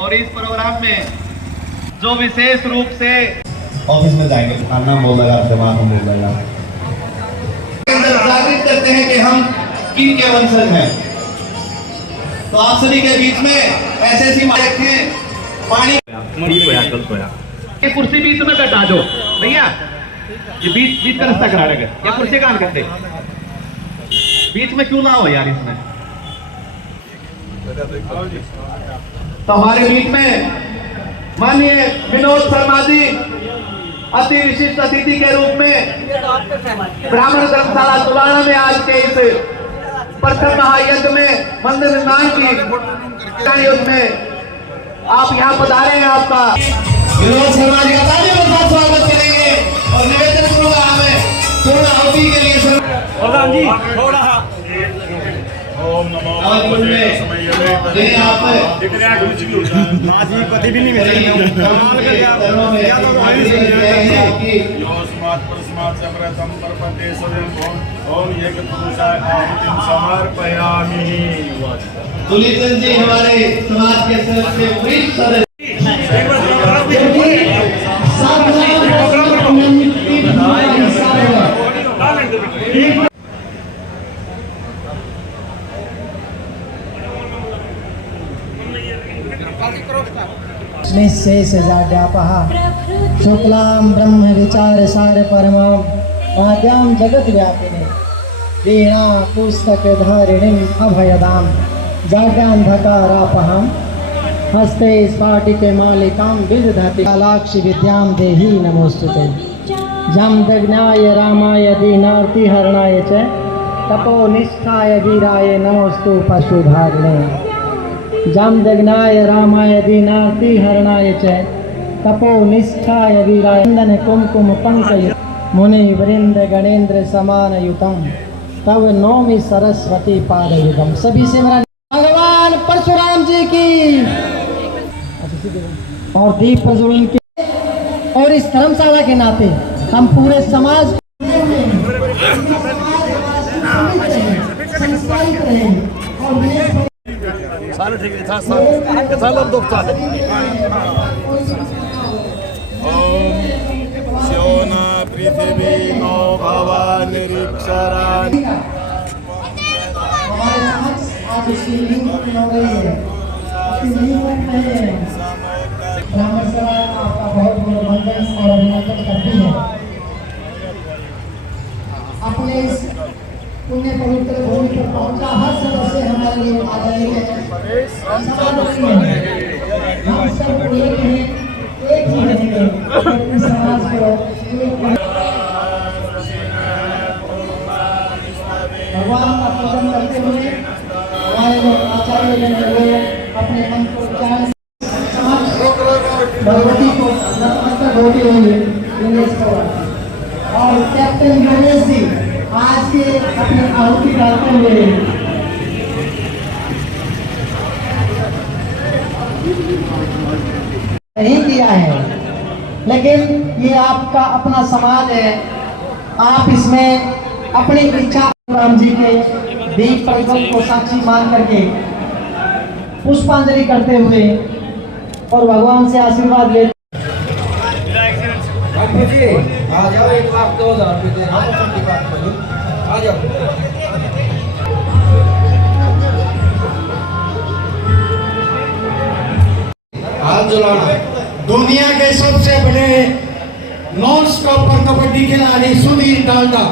और इस प्रोग्राम में जो विशेष रूप से ऑफिस में जाएंगे, खाना बोलेगा, दिमाग में बोलेगा, जागृत करते हैं कि हम किन के वंशज हैं। तो आप सभी के बीच में ऐसे सी रखें पानी। ये कुर्सी बीच में कटा दो भैया, ये बीच का रास्ता करा रहे, ये कुर्सी कहाँ करते बीच में क्यों ना हो यार इसमें। तो हमारे बीच में माननीय विनोद शर्मा जी अति विशिष्ट अतिथि के रूप में ब्राह्मण धर्मशाला तुलाना में आज के इस प्रथम महायज्ञ में मंदिर निर्माण की युद्ध में आप यहाँ पधारे हैं। आपका विनोद शर्मा जी का तालियों के साथ स्वागत करेंगे और निवेदन करूंगा हमें पूर्ण आहुति के लिए प्रधान जी थोड़ा ओम नमो भगवते समयले माजी कभी भी नहीं मिलेगा कमाल कर दिया तो योस्मात् परस्मात् च प्रथम परपते स्वयं ओम यज्ञ पुरुषाय आहुतिं समर्पयामि। तुलिचंद जी हमारे समाज के सबसे वरिष्ठ सदस्य निःशेषजाड्यापः शुक्लां ब्रह्म विचार सार परमां आद्यां जगत व्यापिने वीणा पुस्तक धारिणीं अभयदां जाड्यान्धकारापहां हस्ते स्फाटिके मालिकां विदधति कालाक्षि विद्यां देहि नमोस्तुते। जं दग्नाय रामाय दीनार्तिहरणाय च तपोनिष्ठाय वीराय नमोस्तु पशुधारिणे। जम दग्नाय रामाय दीनार्ति हरणाय च तपोनिष्ठाय वीराय चंदन कुमकुम पंकज मुनि वृंद गणेन्द्र समानयुतम तव नौमि सरस्वती पादयुगम। सभी से मेरा भगवान परशुराम जी की और दीप प्रज्वलन के और इस धर्मशाला के नाते हम पूरे समाज संस्कारित रहे और सारे ठीक यथालम दोक्ता ओम श्योना पृथ्वी नो भवा निरीक्षरान। अपने इस पुण्य पवित्र भूमि पर पहुंचा हर सदस्य हमारे लिए आदरणीय है। हम सब एक ही रहेंगे समाज को भगवान का पूजन करते हुए हमारे लोग आचार्य लोग अपने मन को उच्चारण भगवती को नतमस्तक होते हुए और कैप्टन गणेश जी आज के अपने आहुति डालते हुए नहीं किया है, लेकिन ये आपका अपना समाज है। आप इसमें अपनी इच्छा राम जी के दीप प्रज्वलन को साक्षी मान करके पुष्पांजलि करते हुए और भगवान से आशीर्वाद लेते। आ जाओ 1,02,000 रुपये की बात करो, आ जाओ। हाथ जलाना। दुनिया के सबसे बड़े नॉन स्टॉपर कबड्डी खिलाड़ी सुनील डालडा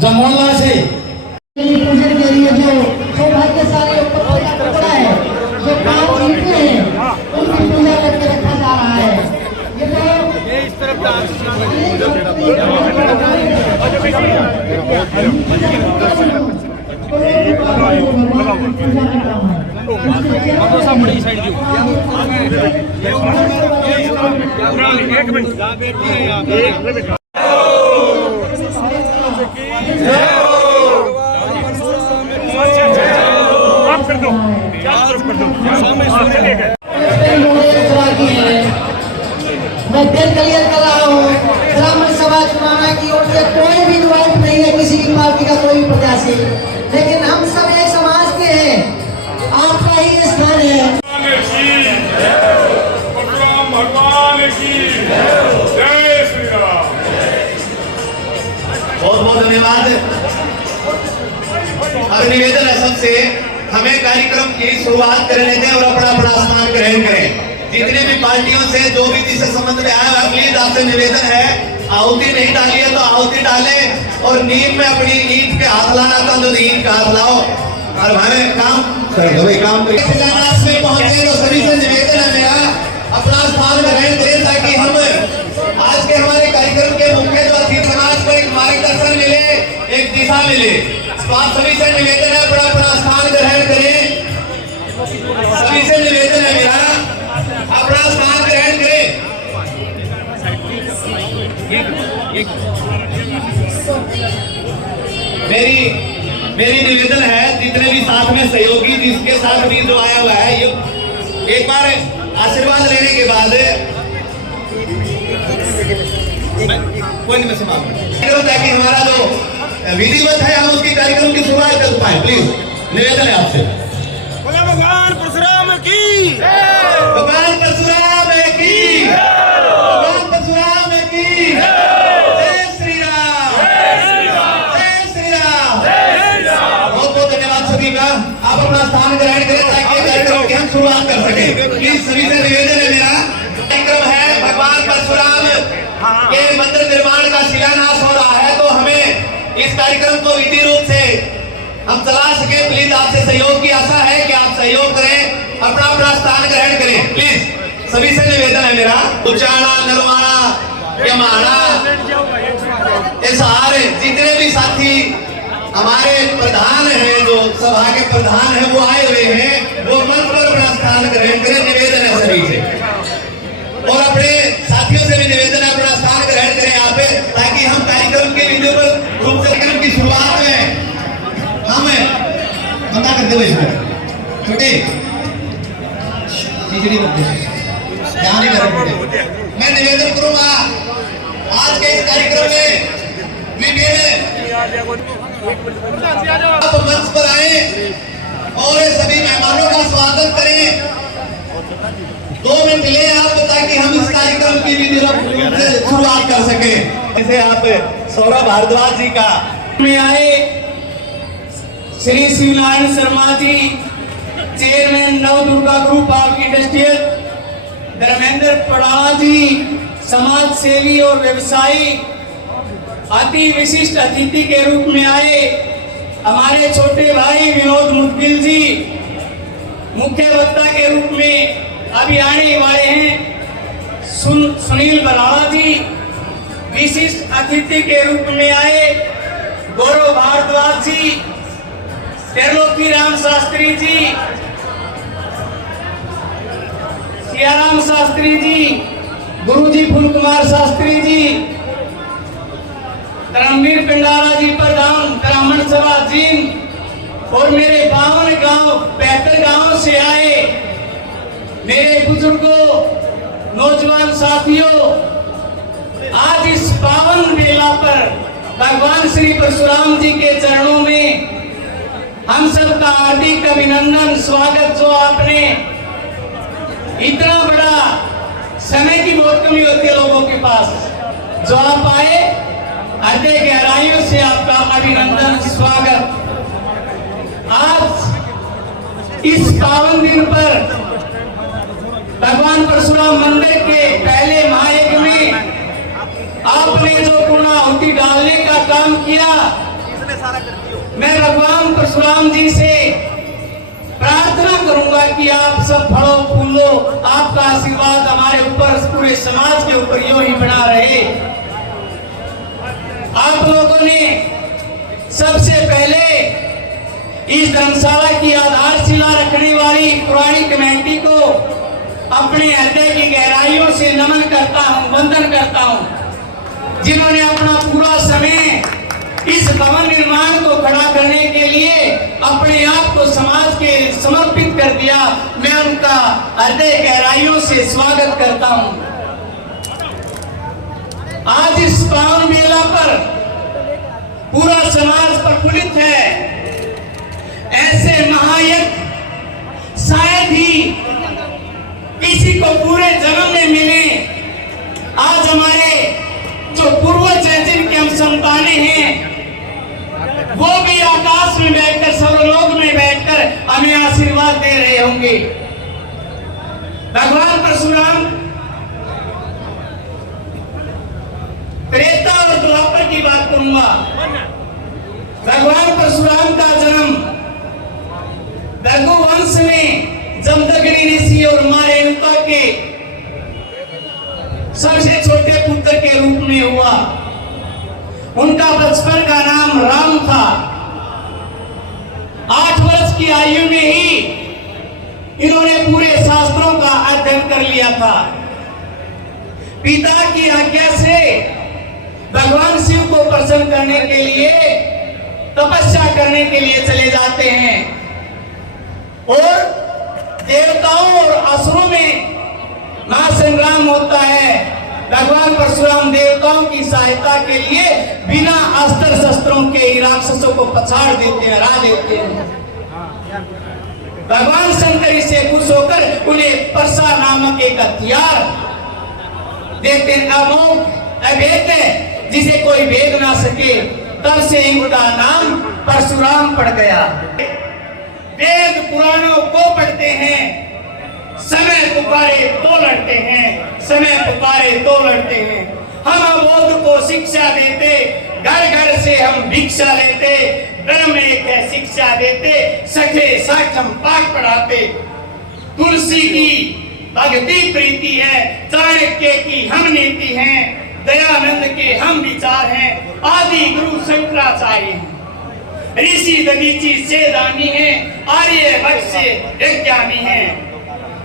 जमोला से पूजन के लिए जो सौभाग्यशाली कपड़ा है, जो काम जीते हैं, उनकी पूजा करके रखा जा रहा है। ये इस तरफ एक मिनट कर दो, मैं फिर क्लियर कर रहा हूँ, ब्राह्मण समाज चुनाव की ओर से कोई भी इन्वाइट नहीं है, किसी की पार्टी का कोई प्रत्याशी, लेकिन हम सब एक समाज के हैं। आपका ही स्थान है। बाद अब निवेदन है सबसे, हमें कार्यक्रम की शुरुआत करने दें और अपना अपना स्थान ग्रहण करें। जितने भी पार्टियों से जो भी जिससे संबंध में आया है, प्लीज आपसे निवेदन है, आहुति नहीं डाली है तो आहुति डालें और नींद में अपनी ईंट के हाथ लाना था तो ईंट का हाथ लाओ और हमें काम कर दो भाई, काम में पहुंचे। तो सभी से निवेदन है मेरा, अपना स्थान ग्रहण करें ताकि हम आज के हमारे कार्यक्रम के मुख्य जो अतिथि समाज को एक मार्गदर्शन मिले, एक दिशा मिले। तो आप सभी से निवेदन है, अपना अपना स्थान ग्रहण करें। सभी से निवेदन है मेरा, अपना स्थान ग्रहण करें। मेरी निवेदन है, जितने भी साथ में सहयोगी जिसके साथ भी जो आया हुआ है, ये एक बार आशीर्वाद लेने के बाद कोई नहीं, मैं समाप्त ताकि हमारा जो विधिवत है हम उसकी कार्यक्रम की शुरुआत कर पाए। प्लीज निवेदन है आपसे। भगवान परशुराम की, भगवान परशुराम की, भगवान परशुराम की, जय श्री राम, जय श्री राम। बहुत बहुत धन्यवाद सभी का। आप अपना स्थान ग्रहण करें ताकि कार्यक्रम की हम शुरुआत कर सके। प्लीज सभी से निवेदन है मेरा, कार्यक्रम है भगवान परशुराम के मंदिर निर्माण का शिलान्यास हो रहा है, तो हमें इस कार्यक्रम को विधि रूप से हम चला सके। प्लीज आपसे सहयोग की आशा है कि आप सहयोग करें, अपना अपना स्थान ग्रहण करें। प्लीज सभी से निवेदन है मेरा। उचाना, नरवाना, यमाना, ये सारे जितने भी साथी हमारे प्रधान हैं, जो सभा के प्रधान हैं, वो आए हुए हैं, वो मंच पर अपना स्थान ग्रहण करें। निवेदन है सभी से और अपने साथियों से भी निवेदन है, अपना स्थान ग्रहण करें आप, ताकि हम कार्यक्रम के विधिवत रूप से कार्यक्रम की शुरुआत में हम बता करते हुए इसमें छोटे खिचड़ी ध्यान बेटे, मैं निवेदन करूंगा आज के इस कार्यक्रम में आप मंच पर आए और सभी मेहमानों का स्वागत करें। 2 मिनट ले आप ताकि हम इस कार्यक्रम की विधिवत से शुरुआत कर सके। जैसे आप सौरभ भारद्वाज जी का में आए Shri Shivnarayan Sharma ji, chairman Nav Durga group of industrial, Dharmendra Padawa ji, समाज सेवी और व्यवसायी, अति विशिष्ट अतिथि के रूप में आए हमारे छोटे भाई विनोद मुदगिल जी, मुख्य वक्ता के रूप में अभी आने वाले हैं सुनील बराड़ा जी, विशिष्ट अतिथि के रूप में आए गौरव भारद्वाज जी, त्रिलोकी राम शास्त्री जी, सियाराम शास्त्री जी, गुरुजी फूल कुमार शास्त्री जी, धर्मवीर पिंडारा जी प्रधान ब्राह्मण सभा जींद और मेरे 52 गांव 75 गांवों से आए मेरे बुजुर्गों, नौजवान साथियों, आज इस पावन बेला पर भगवान श्री परशुराम जी के चरणों में हम सबका हार्दिक अभिनंदन, स्वागत। जो आपने इतना बड़ा समय की बहुत कमी होती है लोगों के पास, जो आप आए, हृदय गहराइयों से आपका अभिनंदन, स्वागत। आज इस पावन दिन पर भगवान परशुराम मंदिर के पहले महायज्ञ में आपने जो पूर्णाहुति डालने का काम किया, मैं भगवान परशुराम जी से प्रार्थना करूंगा कि आप सब फलो फूलो, आपका आशीर्वाद हमारे ऊपर, पूरे समाज के ऊपर यूं ही बना रहे। आप लोगों ने सबसे पहले इस धर्मशाला की आधारशिला रखने वाली पुरानी कमेटी को अपने हृदय की गहराइयों से नमन करता हूं, वंदन करता हूं, जिन्होंने अपना पूरा समय इस भवन निर्माण को खड़ा करने के लिए अपने आप को समाज के समर्पित कर दिया। मैं उनका हृदय गहराइयों से स्वागत करता हूं। आज इस पावन मेला पर पूरा समाज प्रफुल्लित है। ऐसे महायज्ञ शायद ही किसी को पूरे जन्म में मिले। आज हमारे जो पूर्वज हैं, जिनके हम संतानें हैं, हमें आशीर्वाद दे रहे होंगे। भगवान परशुराम त्रेता और द्वापर की बात करूंगा। भगवान परशुराम का जन्म रघुवंश में जमदग्नि ऋषि और मां रेणुका के सबसे छोटे पुत्र के रूप में हुआ। उनका बचपन का नाम राम था। 8 वर्ष की आयु में ही इन्होंने पूरे शास्त्रों का अध्ययन कर लिया था। पिता की आज्ञा से भगवान शिव को प्रसन्न करने के लिए तपस्या करने के लिए चले जाते हैं और देवताओं और असुरों में महासंग्राम होता है। भगवान परशुराम देवताओं की सहायता के लिए बिना अस्त्र शस्त्रों के ही राक्षसों को पछाड़ देते हैं, हरा देते हैं। भगवान शंकर इससे खुश होकर उन्हें परसा नामक एक हथियार देते हैं, अमोघ अभेद जिसे कोई भेद ना सके। तब से इनका नाम परशुराम पड़ गया। वेद पुराणों को पढ़ते हैं, समय पुकारे तो लड़ते हैं, समय पुकारे तो लड़ते हैं। हम अबोध को शिक्षा देते, घर घर से हम भिक्षा लेते, धर्म एक है शिक्षा देते, सखे साख हम पाठ पढ़ाते। तुलसी की भक्ति प्रीति है, चाणक्य की हम नीति हैं, दयानंद के हम विचार हैं, आदि गुरु शंकराचार्य हैं, ऋषि दधीची से दानी है, आर्यभट्ट से विज्ञानी है,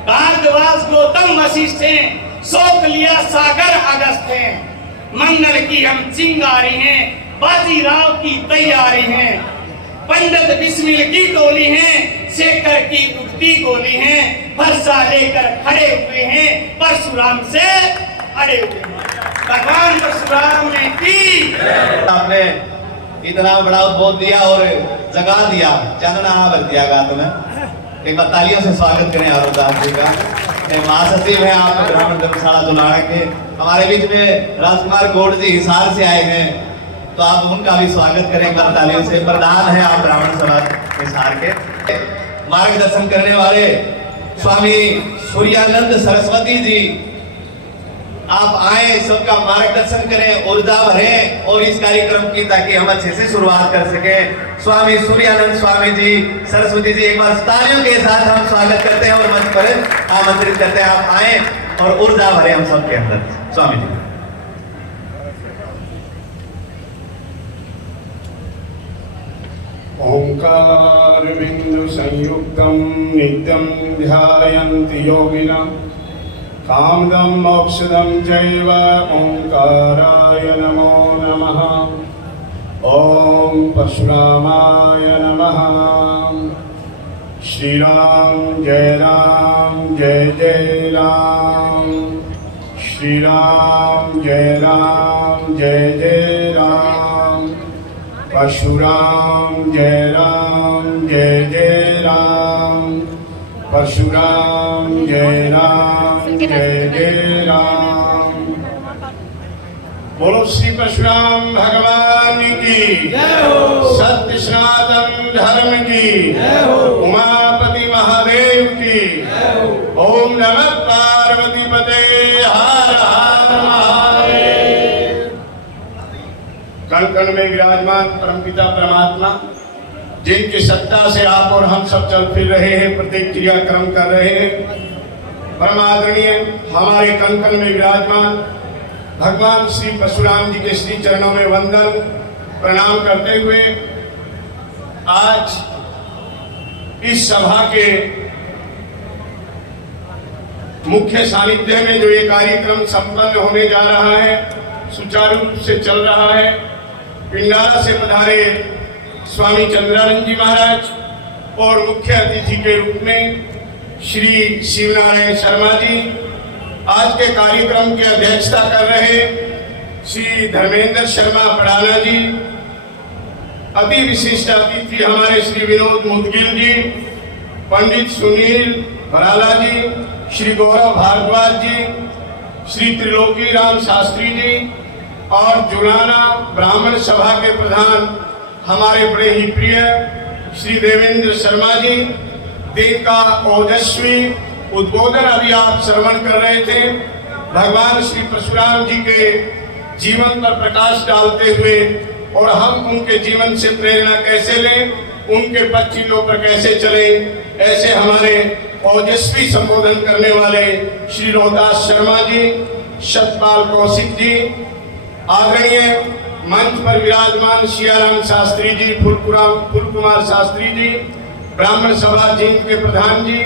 भारद्वाज गौतम वशिष्ठ हैं, शोक लिया सागर अगस्त हैं, मंगल की हम चिंगारी हैं, बाजीराव की तैयारी हैं, पंडित बिस्मिल की टोली हैं, शेखर की उठती गोली हैं, फरसा लेकर खड़े हुए हैं, परशुराम से अड़े हुए हैं। भगवान परशुराम ने की। आपने इतना बड़ा उद्बोध दिया और जगा दिया, चांदना भर दिया गा तुम्हें। एक बार तालियों से स्वागत करें आरोदास जी का। महासचिव है आप ब्राह्मण धर्मशाला दुलारा के, हमारे बीच में राजकुमार गौड़ जी हिसार से आए हैं, तो आप उनका भी स्वागत करें एक बार तालियों से। प्रधान है आप ब्राह्मण समाज हिसार के। मार्गदर्शन करने वाले स्वामी सूर्यानंद सरस्वती जी, आप आए, सबका मार्गदर्शन करें, ऊर्जा भरें और इस कार्यक्रम की, ताकि हम अच्छे से शुरुआत कर सकें। स्वामी सूर्यानंद स्वामी जी, सरस्वती जी, एक बार तालियों के साथ हम स्वागत करते हैं और मंच पर आमंत्रित करते हैं। आप आए और ऊर्जा भरें हम सबके अंदर। स्वामी जी। ओंकार बिंदु संयुक्तम नित्यं ध्यायन्ति योगिनः कामदं मोक्षदं चैव ओंकाराय नमो नमः। ओम परशुरामाय नमः। श्री राम जय जय राम, श्री राम जय जय राम, परशुराम जय जय राम, परशुराम जय जय राम। बोलो श्री परशुराम भगवान की जय हो, सत्य सनातन धर्म की जय हो, उमापति महादेव की जय हो। ओम नमः पार्वती पते, हर हर महादेव। कण कण में विराजमान परमपिता परमात्मा, जिनकी सत्ता से आप और हम सब चल फिर रहे हैं, प्रत्येक क्रियाक्रम कर रहे हैं, परम आदरणीय हमारे कण कण में विराजमान भगवान श्री परशुराम जी के श्री चरणों में वंदन प्रणाम करते हुए आज इस सभा के मुख्य सानिध्य में जो ये कार्यक्रम संपन्न होने जा रहा है, सुचारू रूप से चल रहा है, पिंडारा से पधारे स्वामी चंद्रानंद जी महाराज और मुख्य अतिथि के रूप में श्री शिवनारायण शर्मा जी, आज के कार्यक्रम की अध्यक्षता कर रहे श्री धर्मेंद्र शर्मा पड़ाना जी, अति विशिष्ट अतिथि हमारे श्री विनोद मुदगिल जी, पंडित सुनील बराला जी, श्री गौरव भारद्वाज जी, श्री त्रिलोकी राम शास्त्री जी और जुलाना ब्राह्मण सभा के प्रधान हमारे बड़े ही प्रिय श्री देवेंद्र शर्मा जी, दिन का ओजस्वी उद्बोधन अभी आप श्रवण कर रहे थे। भगवान श्री परशुराम जी के जीवन पर प्रकाश डालते हुए और हम उनके जीवन से प्रेरणा कैसे लें, उनके पद चिन्हों पर कैसे चले, ऐसे हमारे ओजस्वी संबोधन करने वाले श्री रोहदास शर्मा जी, सतपाल कौशिक जी, आदरणीय मंच पर विराजमान सियाराम शास्त्री जी, फूलकुमार शास्त्री जी, ब्राह्मण सभा जींद के प्रधान जी,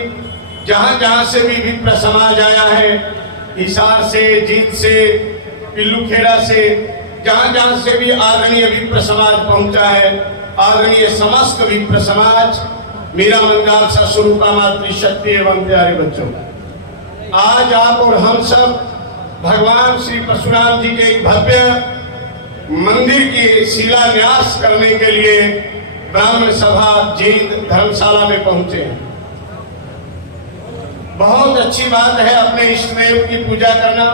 जहां जहां से भी विप्र समाज आया है, हिसार से, जींद से, पिल्लूखेड़ा से, जहां जहां से भी आदरणीय विप्र समाज पहुंचा है, आदरणीय समस्त विप्र समाज, मेरा मंगल सा स्वरूपा मातृशक्ति एवं प्यारे बच्चों, आज आप और हम सब भगवान श्री परशुराम जी के एक भव्य मंदिर की शिलान्यास करने के लिए ब्राह्मण सभा जींद धर्मशाला में पहुंचे हैं। बहुत अच्छी बात है अपने इष्ट देव की पूजा करना,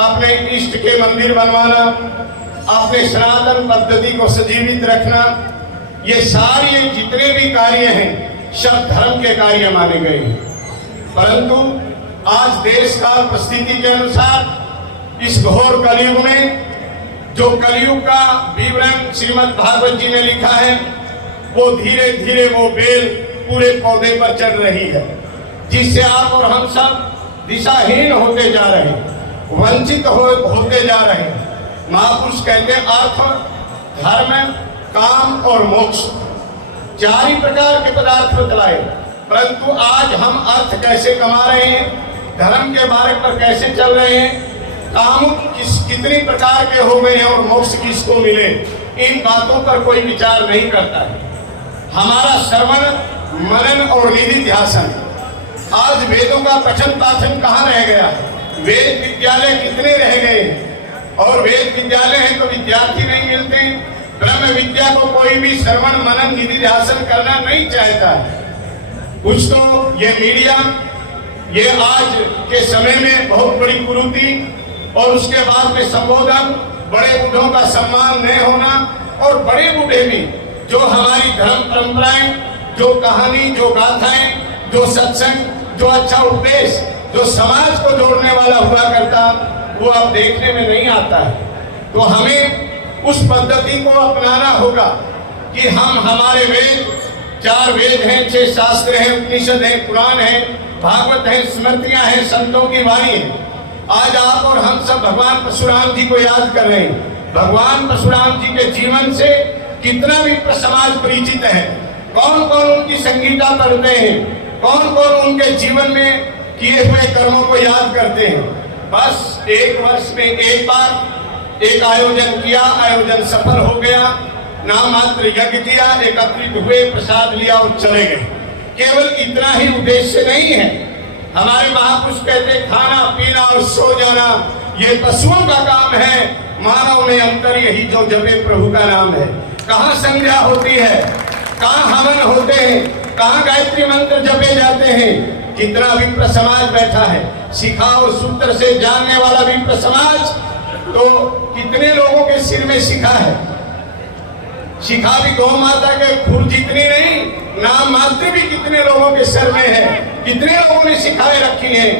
अपने इष्ट के मंदिर बनवाना, अपने सनातन पद्धति को सजीवित रखना, ये सारे जितने भी कार्य हैं सब धर्म के कार्य माने गए हैं। परंतु आज देश काल परिस्थिति के अनुसार इस घोर कलयुग में जो कलयुग का विवरण श्रीमद् भागवत जी में लिखा है, वो धीरे धीरे वो बेल पूरे पौधे पर चढ़ रही है, जिससे आप और हम सब दिशाहीन होते जा रहे हैं, वंचित होते जा रहे हैं। महापुरुष कहते हैं अर्थ, धर्म, काम और मोक्ष, चार ही प्रकार के पदार्थ बतलाए। परंतु आज हम अर्थ कैसे कमा रहे हैं, धर्म के मार्ग पर कैसे चल रहे हैं, काम कितनी प्रकार के हो गए हैं और मोक्ष किसको मिले, इन बातों पर कोई विचार नहीं करता है। हमारा श्रवण, मनन और निधि ध्यासन, आज वेदों का पठन पाठन कहाँ रह गया है? वेद विद्यालय कितने रह गए हैं? और वेद विद्यालय है तो विद्यार्थी नहीं मिलते। ब्रह्म विद्या को कोई भी श्रवण, मनन, निधि ध्यासन करना नहीं चाहता है। कुछ तो ये मीडिया, ये आज के समय में बहुत बड़ी कुरीति, और उसके बाद में संबोधन, बड़े बूढ़ों का सम्मान नहीं होना, और बड़े बूढ़े भी जो हमारी धर्म परंपराएं, जो कहानी, जो गाथाएं, जो सत्संग, जो अच्छा उपदेश, जो समाज को जोड़ने वाला हुआ करता, वो अब देखने में नहीं आता है। तो हमें उस पद्धति को अपनाना होगा कि हम हमारे वेद, 4 वेद हैं, 6 शास्त्र हैं, उपनिषद हैं, पुराण हैं, भागवत हैं, स्मृतियां हैं, संतों की वाणी है। आज आप और हम सब भगवान परशुराम जी को याद कर रहे हैं। भगवान परशुराम जी के जीवन से कितना विप्र समाज परिचित है, कौन कौन उनकी संगीता पढ़ते हैं, कौन कौन उनके जीवन में किए हुए कर्मों को याद करते हैं। बस एक वर्ष में एक बार एक आयोजन किया, आयोजन सफल हो गया, नाम मात्र यज्ञ किया, एकत्रित हुए, प्रसाद लिया और चले गए। केवल इतना ही उद्देश्य नहीं है। हमारे महापुरुष कहते खाना पीना और सो जाना ये पशुओं का काम है, मानव में अंतर यही जो जपे प्रभु का नाम है। कहाँ संध्या होती है, कहाँ हवन होते हैं, कहाँ गायत्री मंत्र जपे जाते हैं। कितना विप्र समाज बैठा है, शिखा और सूत्र से जानने वाला विप्र समाज, तो कितने लोगों के सिर में शिखा है। शिखा भी गौ माता के खुर जितनी नहीं, नाम मात्र भी कितने लोगों के सर में है, कितने लोगों ने शिखाएं रखी हैं,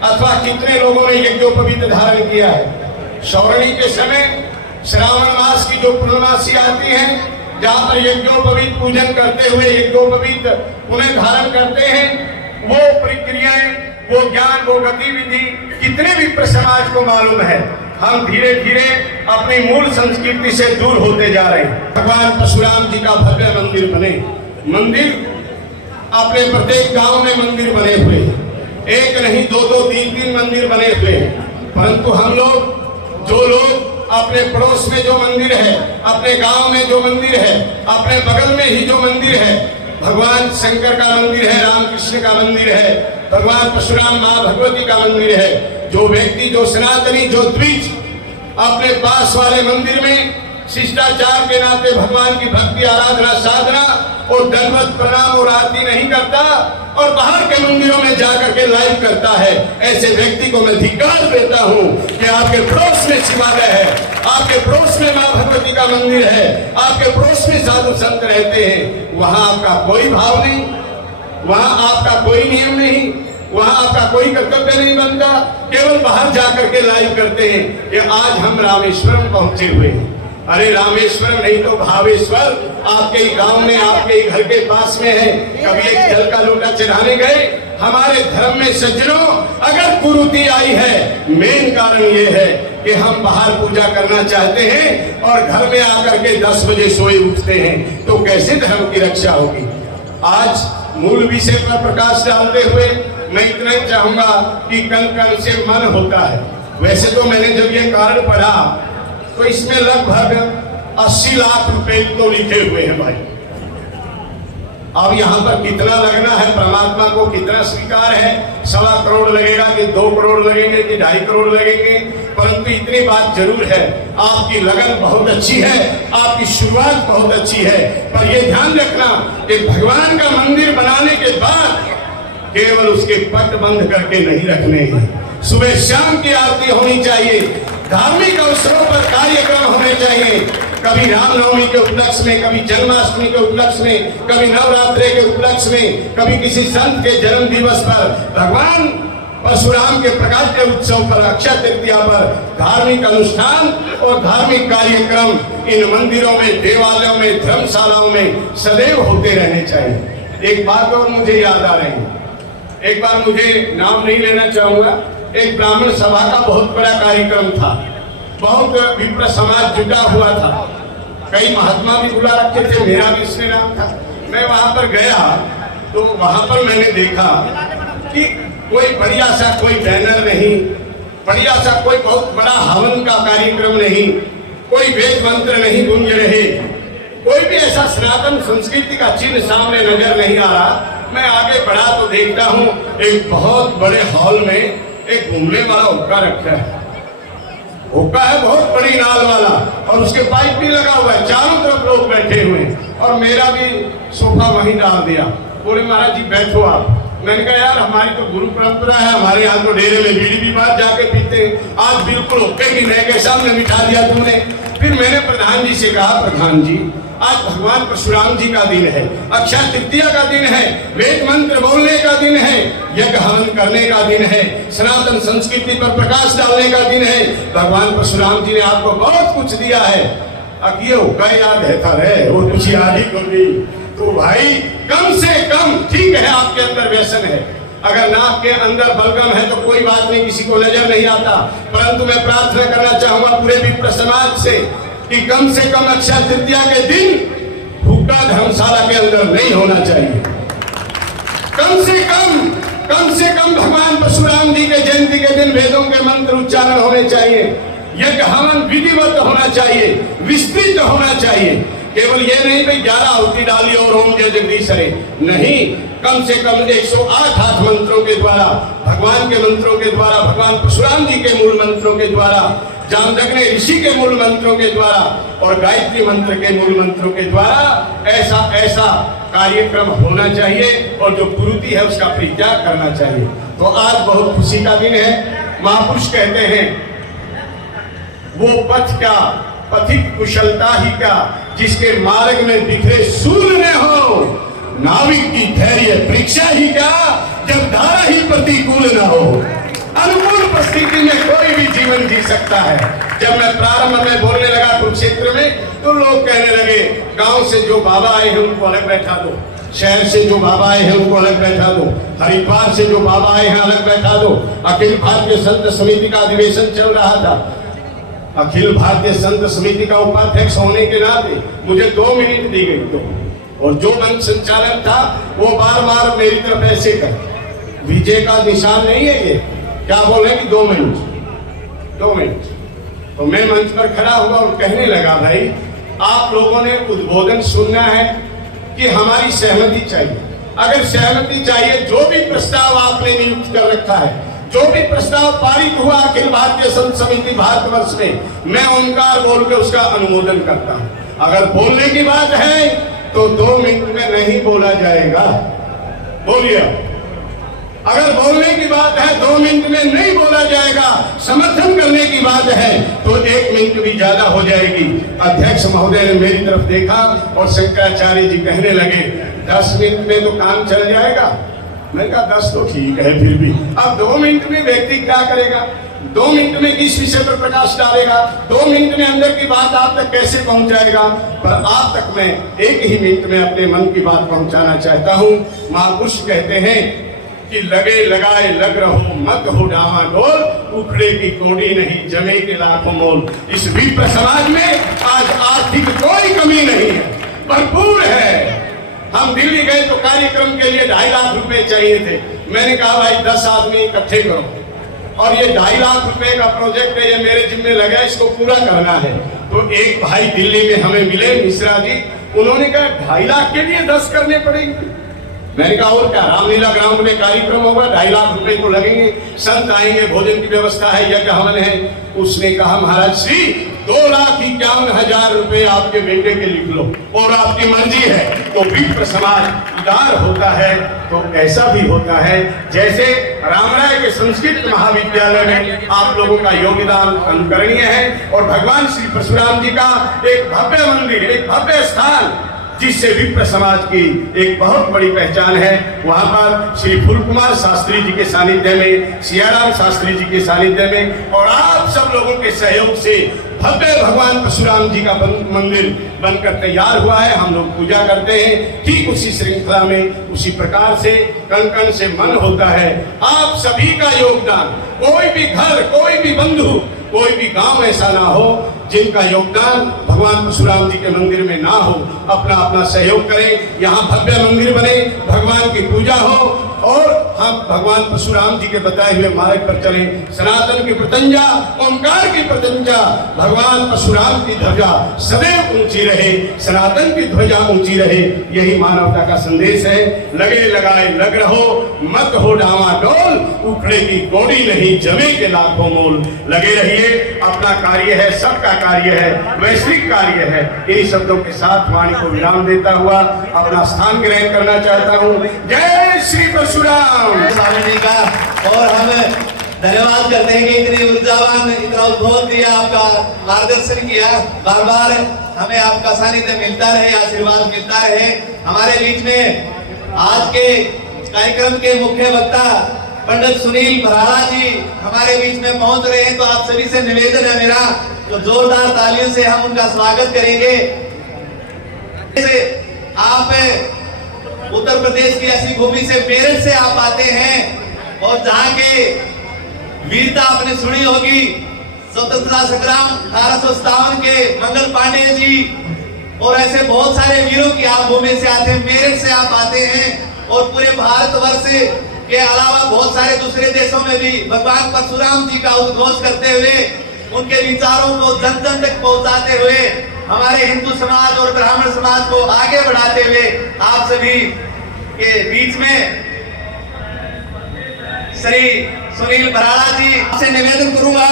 अथवा कितने लोगों ने यज्ञोपवीत धारण किया है। श्रावणी के समय श्रावण मास की जो पूर्णमासी आती है, जहाँ पर यज्ञोपवीत पूजन करते हुए यज्ञोपवीत उन्हें धारण करते हैं, वो प्रक्रियाएं, वो ज्ञान, वो गतिविधि कितने भी समाज को मालूम है। हम धीरे धीरे अपनी मूल संस्कृति से दूर होते जा रहे हैं। भगवान परशुराम जी का भव्य मंदिर बने, मंदिर अपने प्रत्येक गांव में मंदिर बने हुए हैं, एक नहीं 2-2, 3-3 मंदिर बने हुए हैं। परंतु हम लोग, जो लोग अपने पड़ोस में जो मंदिर है, अपने गांव में जो मंदिर है, अपने बगल में ही जो मंदिर है, भगवान शंकर का मंदिर है, रामकृष्ण का मंदिर है, भगवान परशुराम, माँ भगवती का मंदिर है। जो व्यक्ति, जो सनातनी, जो द्विज अपने पास वाले मंदिर में शिष्टाचार के नाते भगवान की भक्ति, आराधना, साधना और दंडवत प्रणाम और आरती नहीं करता और बाहर के मंदिरों में जाकर के लाइव करता है, ऐसे व्यक्ति को मैं धिक्कार देता हूँ कि आपके पड़ोस में शिवालय है, आपके पड़ोस में माँ भगवती का मंदिर है, आपके पड़ोस में साधु संत रहते हैं, वहां आपका कोई भाव नहीं। वहां आपका कोई नियम नहीं, वहां आपका कोई कर्तव्य नहीं बनता, केवल बाहर जाकर के लाइव करते हैं कि आज हम रामेश्वरम पहुंचे हुए हैं। अरे रामेश्वरम नहीं तो भावेश्वर आपके ही गांव में, आपके ही घर के पास में है। कभी एक जल का लोटा चढ़ाने गए? हमारे धर्म में सज्जनों अगर कुरीति आई है, मेन कारण ये है कि हम बाहर पूजा करना चाहते हैं और घर में आकर के 10 बजे सोए उठते हैं, तो कैसे धर्म की रक्षा होगी। आज मूल विषय पर प्रकाश डालते हुए मैं इतना ही चाहूंगा कि कण कण से मन होता है। वैसे तो मैंने जब ये कारण पढ़ा तो इसमें लगभग 80 लाख रुपए तो लिखे हुए हैं भाई। अब यहाँ पर कितना लगना है, परमात्मा को कितना स्वीकार है, 1.25 करोड़ लगेगा कि 2 करोड़ लगेंगे कि 2.5 करोड़ लगेंगे, परंतु इतनी बात जरूर है, आपकी लगन बहुत अच्छी है, आपकी शुरुआत बहुत अच्छी है। पर यह ध्यान रखना कि भगवान का मंदिर बनाने के बाद केवल उसके पट बंद करके नहीं रखने हैं। सुबह शाम की आरती होनी चाहिए, धार्मिक अवसरों पर कार्यक्रम होने चाहिए, कभी रामनवमी के उपलक्ष्य में, कभी जन्माष्टमी के उपलक्ष्य में, कभी नवरात्रि के उपलक्ष्य में, कभी किसी संत के जन्म दिवस पर, भगवान परशुराम के प्रकाश के उत्सव पर, अक्षय तृतीया पर धार्मिक अनुष्ठान और धार्मिक कार्यक्रम इन मंदिरों में, देवालयों में, धर्मशालाओं में सदैव होते रहने चाहिए। एक बात और मुझे याद आ रही है, एक बार मुझे नाम नहीं लेना चाहूंगा, एक ब्राह्मण सभा का बहुत बड़ा कार्यक्रम था, बहुत विप्र समाज जुटा हुआ था, कई महात्मा भी बुला रखे थे, मेरा भी इसमें नाम था। मैं वहां पर गया तो वहां पर मैंने देखा कि कोई बढ़िया सा कोई बैनर नहीं, बढ़िया सा कोई बहुत बड़ा हवन का कार्यक्रम नहीं, कोई वेद मंत्र नहीं गूंज रहे, कोई भी ऐसा सनातन संस्कृति का चिन्ह सामने नजर नहीं आ रहा। मैं आगे बढ़ा तो देखता हूँ एक बहुत बड़े हॉल में एक घूमने वाला हुक्का रखा है, हुक्का है बहुत बड़ी नाल वाला, और उसके पाइप भी लगा हुआ है, चारों तरफ लोग बैठे हुए हैं, और मेरा भी सोफा वहीं डाल दिया। बोले महाराज जी बैठो आप। मैंने कहा यार हमारी तो गुरु परंपरा है, हमारे यहाँ तो डेरे में बीड़ी भी बात जाके पीते, आज बिल्कुल हुक्के की नए के सामने बिठा दिया तुमने। फिर मैंने प्रधान जी से कहा, प्रधान जी आज भगवान परशुराम जी का दिन है, अक्षय तृतीया का दिन है, वेद मंत्र बोलने का दिन है, यज्ञ हवन करने का दिन है, सनातन संस्कृति पर प्रकाश डालने का दिन है, भगवान परशुराम जी ने आपको बहुत कुछ दिया है, अब ये हुक्का याद है था रे, वो कुछ याद ही कर दी। तो भाई कम से कम ठीक है आपके अंदर व्यसन है, अगर नाक के अंदर बलगम है तो कोई बात नहीं, किसी को नजर नहीं आता, परंतु मैं प्रार्थना करना चाहूंगा पूरे विप्र समाज से कि कम से कम अक्षय तृतीया के दिन हुक्का धर्मशाला के अंदर नहीं होना चाहिए। कम से कम भगवान परशुराम जी के जयंती के दिन वेदों के मंत्र उच्चारण होने चाहिए, यज्ञ हवन विधिवत होना चाहिए, विस्तृत होना चाहिए। केवल ये नहीं भाई 11 आहुति डाली और ओम जय जगदीश हरे, नहीं, कम से कम 108 मंत्रों के द्वारा, भगवान के मंत्रों के द्वारा, भगवान परशुराम जी के मूल मंत्रों के द्वारा, जामदग्नि ऋषि के मूल मंत्रों के द्वारा और गायत्री मंत्र के मूल मंत्रों के द्वारा ऐसा कार्यक्रम होना चाहिए, और जो कुरीति है उसका परित्याग करना चाहिए। तो आज बहुत खुशी का दिन है। महापुरुष कहते हैं वो पथ क्या, पथिक कुशलता ही क्या, जिसके मार्ग में बिखरे सूल न हो, नाविक की धैर्य परीक्षा ही क्या, जब धारा ही प्रतिकूल न हो। अनुकूल परिस्थिति में कोई भी जीवन जी सकता है। जब मैं प्रारंभ में बोलने लगा कुरुक्षेत्र में तो लोग कहने लगे गांव से जो बाबा आए हैं उनको अलग बैठा दो, शहर से जो बाबा आए हैं उनको अलग बैठा दो, हरिद्वार से जो बाबा आए हैं अलग बैठा दो। अखिल भारतीय संत समिति का अधिवेशन चल रहा था, अखिल भारतीय संत समिति का उपाध्यक्ष होने के नाते मुझे 2 मिनट दी गई, तो और जो मंच संचालन था वो बार बार मेरी तरफ ऐसे कर, विजय का निशान नहीं है ये, क्या बोल रहे कि 2 मिनट। तो मैं मंच पर खड़ा हुआ और कहने लगा भाई आप लोगों ने उद्बोधन सुनना है कि हमारी सहमति चाहिए। अगर सहमति चाहिए, जो भी प्रस्ताव आपने नियुक्त कर रखा है, जो भी प्रस्ताव पारित हुआ अखिल भारतीय संत समिति भारतवर्ष में, मैं ओंकार बोल के उसका अनुमोदन करता हूं। अगर बोलने की बात है तो 2 मिनट में नहीं बोला जाएगा, बोलिए। अगर बोलने की बात है 2 मिनट में नहीं बोला जाएगा, समर्थन करने की बात है तो 1 मिनट भी ज्यादा हो जाएगी। अध्यक्ष महोदय ने मेरी तरफ देखा और शंकराचार्य जी कहने लगे 10 मिनट में तो काम चल जाएगा। मैंने कहा 10 तो ठीक है, फिर भी अब 2 मिनट में व्यक्ति क्या करेगा? 2 मिनट में किस विषय पर प्रकाश डालेगा? 2 मिनट में अंदर की बात आप तक कैसे पहुंचाएगा? पर आप तक मैं 1 ही मिनट में अपने मन की बात पहुंचाना चाहता हूं। महापुरुष कहते हैं कि लगे लगाए लग रहो, मत हो डामाडोल, उखड़े की कोड़ी नहीं, जमे के लाखों मोल। इस विप्र समाज में आज आर्थिक कोई कमी नहीं है, भरपूर है। हम दिल्ली गए तो कार्यक्रम के लिए 2.5 लाख रुपए चाहिए थे। मैंने कहा भाई 10 आदमी इकट्ठे करो, और ये 2.5 लाख रुपए का प्रोजेक्ट है, ये मेरे जिम्मे लगा, इसको पूरा करना है। तो एक भाई दिल्ली में हमें मिले, मिश्रा जी, उन्होंने कहा 2.5 लाख के लिए 10 करने पड़ेंगे। मैंने कहा और क्या, रामलीला ग्राउंड में कार्यक्रम होगा, 2.5 लाख रुपए तो लगेंगे, संत आएंगे, भोजन की व्यवस्था है, यज्ञ हवन है। उसने कहा महाराज श्री 2,51,000 रुपए आपके बेटे के लिख लो, और आपकी मर्जी है। तो विप्र समाज उदार होता है तो ऐसा भी होता है। जैसे रामराय के संस्कृत महाविद्यालय में आप लोगों का योगदान अनुकरणीय है, और भगवान श्री परशुराम जी का एक भव्य मंदिर, एक भव्य स्थान, जिससे विप्र समाज की एक बहुत बड़ी पहचान है। वहां पर श्री फूल कुमार शास्त्री जी के सानिध्य में, सियाराम शास्त्री जी के सानिध्य में, और आप सब लोगों के सहयोग से भव्य भगवान परशुराम जी का मंदिर बनकर तैयार हुआ है। हम लोग पूजा करते हैं ठीक उसी श्रृंखला में, उसी प्रकार से कण कण से मन होता है। आप सभी का योगदान, कोई भी घर, कोई भी बंधु, कोई भी गांव ऐसा ना हो जिनका योगदान भगवान परशुराम जी के मंदिर में ना हो। अपना अपना सहयोग करें, यहाँ भव्य मंदिर बने, भगवान की पूजा हो, और हम भगवान परशुराम जी के बताए हुए मार्ग पर चलें। सनातन की प्रतंजा, ओंकार की प्रतंजा, भगवान परशुराम की ध्वजा सदैव ऊंची रहे, सनातन की ध्वजा ऊंची रहे, यही मानवता का संदेश है। लगे लगाए लग रहो, मत हो डामाडोल, उखड़े की कोड़ी नहीं, जमे के लाखों मोल। लगे रहिए, अपना कार्य है, सबका कार्य है, वैश्विक कार्य है। इन्हीं शब्दों के साथ वाणी को विराम देता हुआ अपना स्थान ग्रहण करना चाहता हूँ। जय श्री परशुराम। स्वामी का, और हम धन्यवाद करते हैं कि इतनी ऊर्जावान, इतना उद्बोध दिया, आपका मार्गदर्शन किया। बार बार हमें आपका सानिध्य मिलता रहे, आशीर्वाद मिलता रहे। हमारे बीच में आज के कार्यक्रम के मुख्य वक्ता पंडित सुनील भराड़ा जी हमारे बीच में पहुंच रहे हैं, तो आप सभी से निवेदन है मेरा, तो जोरदार तालियों से हम उनका स्वागत करेंगे। आप उत्तर प्रदेश की ऐसी भूमि से, मेरठ से आप आते हैं, और जहाँ के वीरता आपने सुनी होगी, स्वतंत्रता संग्राम 1857 के मंगल पांडे जी, और ऐसे बहुत सारे वीरों की आप भूमि से आते हैं, मेरठ से आप आते हैं, और पूरे भारतवर्ष के अलावा बहुत सारे दूसरे देशों में भी भगवान परशुराम जी का उद्घोष करते हुए, उनके विचारों को जन जन तक पहुंचाते हुए, हमारे हिंदू समाज और ब्राह्मण समाज को आगे बढ़ाते हुए आप सभी के बीच में श्री सुनील भराड़ा जी से निवेदन करूंगा।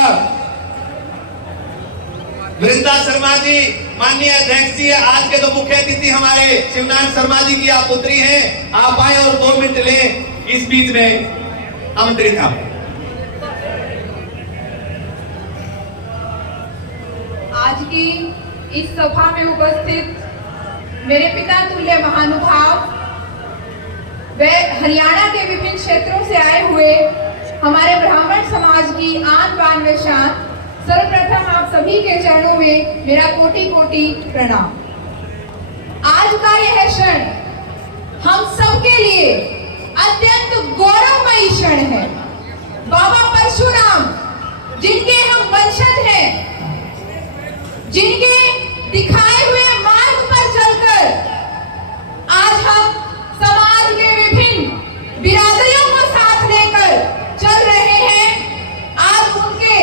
वृंदा शर्मा जी, माननीय अध्यक्ष जी, आज के तो मुख्य अतिथि हमारे शिवनारायण शर्मा जी की आप पुत्री हैं, आप आए और 2 मिनट लें, इस बीच में आमंत्रित हैं। आज की इस सभा में उपस्थित मेरे पिता तुल्य महानुभाव व हरियाणा के विभिन्न क्षेत्रों से आए हुए हमारे ब्राह्मण समाज की आन बान व शान, सर्वप्रथम आप सभी के चरणों में मेरा कोटि कोटि प्रणाम। आज का यह क्षण हम सबके लिए अत्यंत गौरवमयी क्षण है। बाबा परशुराम, जिनके हम वंशज हैं, जिनके दिखाए हुए मार्ग पर चलकर आज हम समाज के विभिन्न बिरादरियों को साथ लेकर चल रहे हैं। आज उनके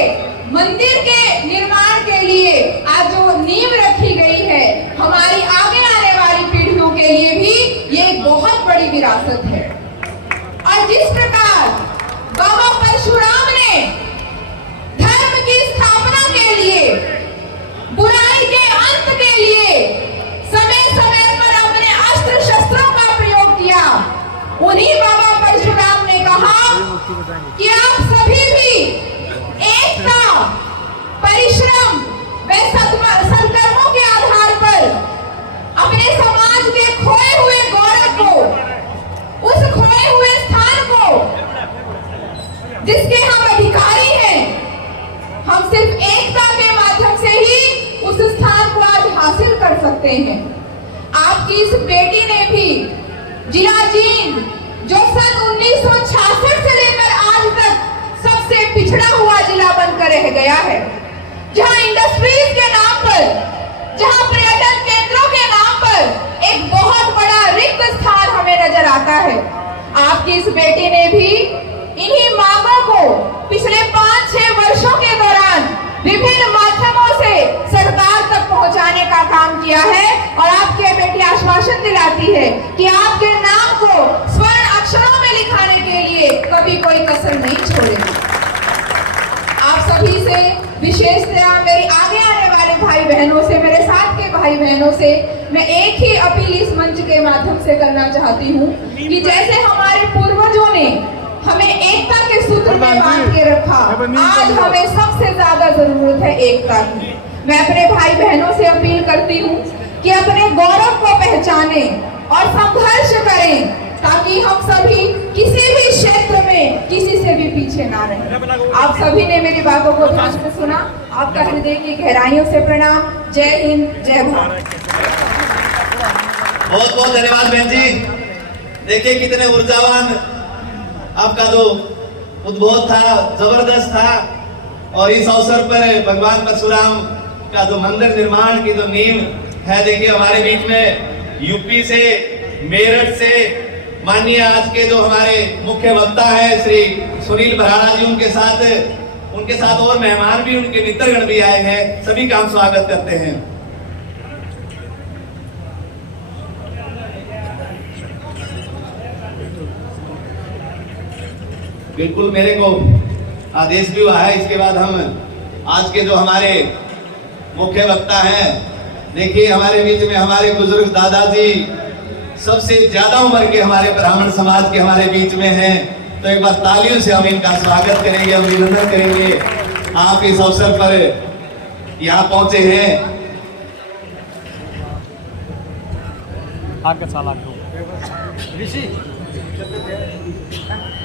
मंदिर के निर्माण के लिए आज जो नींव रखी गई है, हमारी आगे आने वाली पीढ़ियों के लिए भी ये बहुत बड़ी विरासत है। और जिस प्रकार बाबा परशुराम ने धर्म की स्थापना के लिए, बुराई के अंत के लिए समय समय पर अपने अस्त्र शस्त्रों का प्रयोग किया, उन्हीं बाबा परशुराम ने कहा कि आप सभी भी एकता, परिश्रम व सत्कर्मों के आधार पर अपने समाज के खोए हुए गौरव को हम सिर्फ एकता के माध्यम से ही उस स्थान को आज हासिल कर सकते हैं। आपकी इस बेटी ने भी जिला जींद, जो सन 1966 से लेकर आज तक सबसे पिछड़ा हुआ जिला बनकर रह गया है, जहां इंडस्ट्रीज के नाम पर, जहां पर्यटन केंद्रों के नाम पर एक बहुत बड़ा रिक्त स्थान हमें नजर आता है, आपकी इस बेटी ने भी इन्हीं मांगों को पिछले 5-6 वर्षों के दौरान विभिन्न माध्यमों से सरकार तक पहुंचाने का काम किया है। और आपकी बेटी आश्वासन दिलाती है कि आपके नाम को स्वर्ण अक्षरों में लिखाने के लिए कभी कोई कसर नहीं छोड़ेगी। आप सभी से, विशेषतया मेरे आगे आने वाले भाई बहनों से, मेरे साथ के भाई बहनों से मैं एक ही अपील इस मंच के माध्यम से करना चाहती हूँ कि जैसे हमारे पूर्वजों ने हमें एकता के सूत्र में बांध के रखा, आज हमें सबसे ज्यादा जरूरत है एकता की। मैं अपने भाई बहनों से अपील करती हूँ कि अपने गौरव को पहचाने और संघर्ष करें, ताकि हम सभी किसी भी क्षेत्र में किसी से भी पीछे ना रहें। आप सभी ने मेरी बातों को ध्यान से सुना। आपका हृदय की गहराइयों से प्रणाम। जय हिंद, जय भारत। बहुत बहुत धन्यवाद बहन जी। देखिए कितने ऊर्जावान आपका जो उद्बोध था, जबरदस्त था। और इस अवसर पर भगवान परशुराम का जो मंदिर निर्माण की जो नींव है, देखिए हमारे बीच में यूपी से, मेरठ से माननीय आज के जो हमारे मुख्य वक्ता है श्री सुनील भराड़ा जी, उनके साथ और मेहमान भी, उनके मित्रगण भी आए हैं। सभी का हम स्वागत करते हैं। बिल्कुल मेरे को आदेश भी हुआ है। इसके बाद हम आज के जो हमारे मुख्य वक्ता हैं, देखिए हमारे बीच में हमारे बुजुर्ग दादाजी, सबसे ज्यादा उम्र के हमारे ब्राह्मण समाज के हमारे बीच में हैं। तो एक बार तालियों से हम इनका स्वागत करेंगे, अभिनंदन करेंगे। आप इस अवसर पर यहाँ पहुंचे हैं।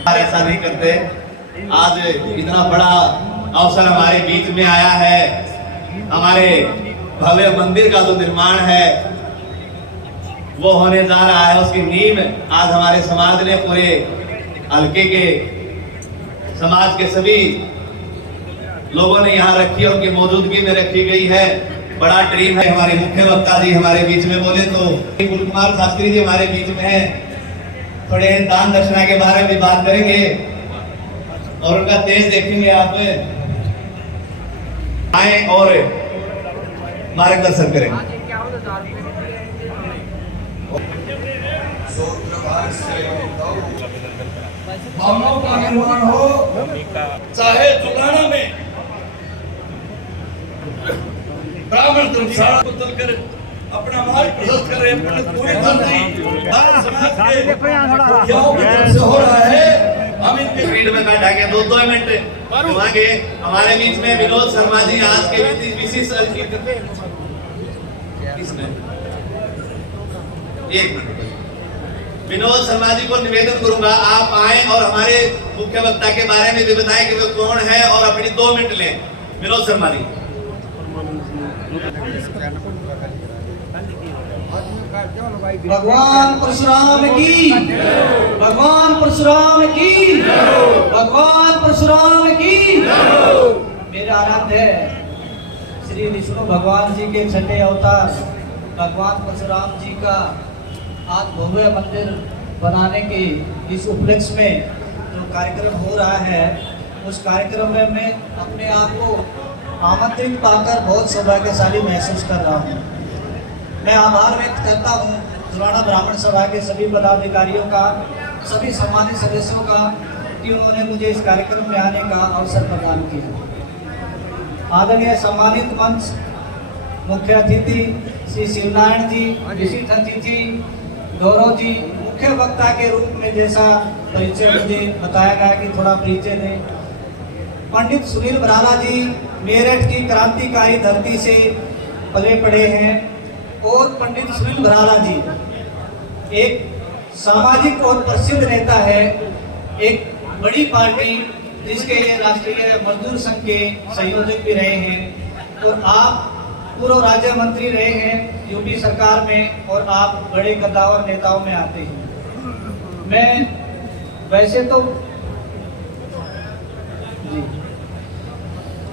ऐसा नहीं करते। आज इतना बड़ा अवसर हमारे बीच में आया है। हमारे भव्य मंदिर का जो निर्माण है वो होने जा रहा है, उसकी नींव आज हमारे समाज ने, पूरे हल्के के समाज के सभी लोगों ने यहाँ रखी और उनकी मौजूदगी में रखी गई है। बड़ा ड्रीम है। हमारे मुख्य वक्ता जी हमारे बीच में बोले तो गुरु कुमार शास्त्री जी हमारे बीच में है। थोड़े दान दक्षिणा के बारे में बात करेंगे और उनका तेज देखेंगे। आप आए और मार्गदर्शन करेंगे। भावनाओं का निर्माण हो, चाहे जुलाना में ब्राह्मण धर्मशाला को चलकर अपना मार्ग प्रशस्त कर रहे हैं। पूरी धरती समाज के हो रहा है। हम इनके स्पीड में बैठा के 2 मिनट मांगे। हमारे बीच में विनोद शर्मा जी आज के विशिष्ट एक मिनट विनोद शर्मा जी को निवेदन करूंगा, आप आए और हमारे मुख्य वक्ता के बारे में भी बताएं कि वो कौन है और अपनी 2 मिनट लें। विनोद शर्मा जी। भगवान परशुराम की, भगवान परशुराम की, भगवान परशुराम की। मेरा आनंद है श्री विष्णु भगवान जी के छठे अवतार भगवान परशुराम जी का आज भव्य मंदिर बनाने के इस उपलक्ष्य में जो कार्यक्रम हो रहा है, उस कार्यक्रम में मैं अपने आप को आमंत्रित पाकर बहुत सौभाग्यशाली महसूस कर रहा हूँ। मैं आभार व्यक्त करता हूँ जुलाना ब्राह्मण सभा के सभी पदाधिकारियों का, सभी सम्मानित सदस्यों का, कि उन्होंने मुझे इस कार्यक्रम में आने का अवसर प्रदान किया। आदरणीय सम्मानित मंच मुख्य अतिथि श्री शिवनारायण जी, विशिष्ट अतिथि गौरव जी, मुख्य वक्ता के रूप में जैसा परिचय मुझे बताया गया कि थोड़ा परिचय दें। पंडित सुनील भराड़ा जी मेरठ की क्रांतिकारी धरती से पले पड़े हैं और पंडित सुनील भराड़ा जी एक सामाजिक और प्रसिद्ध नेता है। एक बड़ी पार्टी जिसके लिए राष्ट्रीय मजदूर संघ के संयोजक भी रहे हैं और आप पूर्व राज्य मंत्री रहे हैं यूपी सरकार में और आप बड़े कद्दावर नेताओं में आते हैं। मैं वैसे तो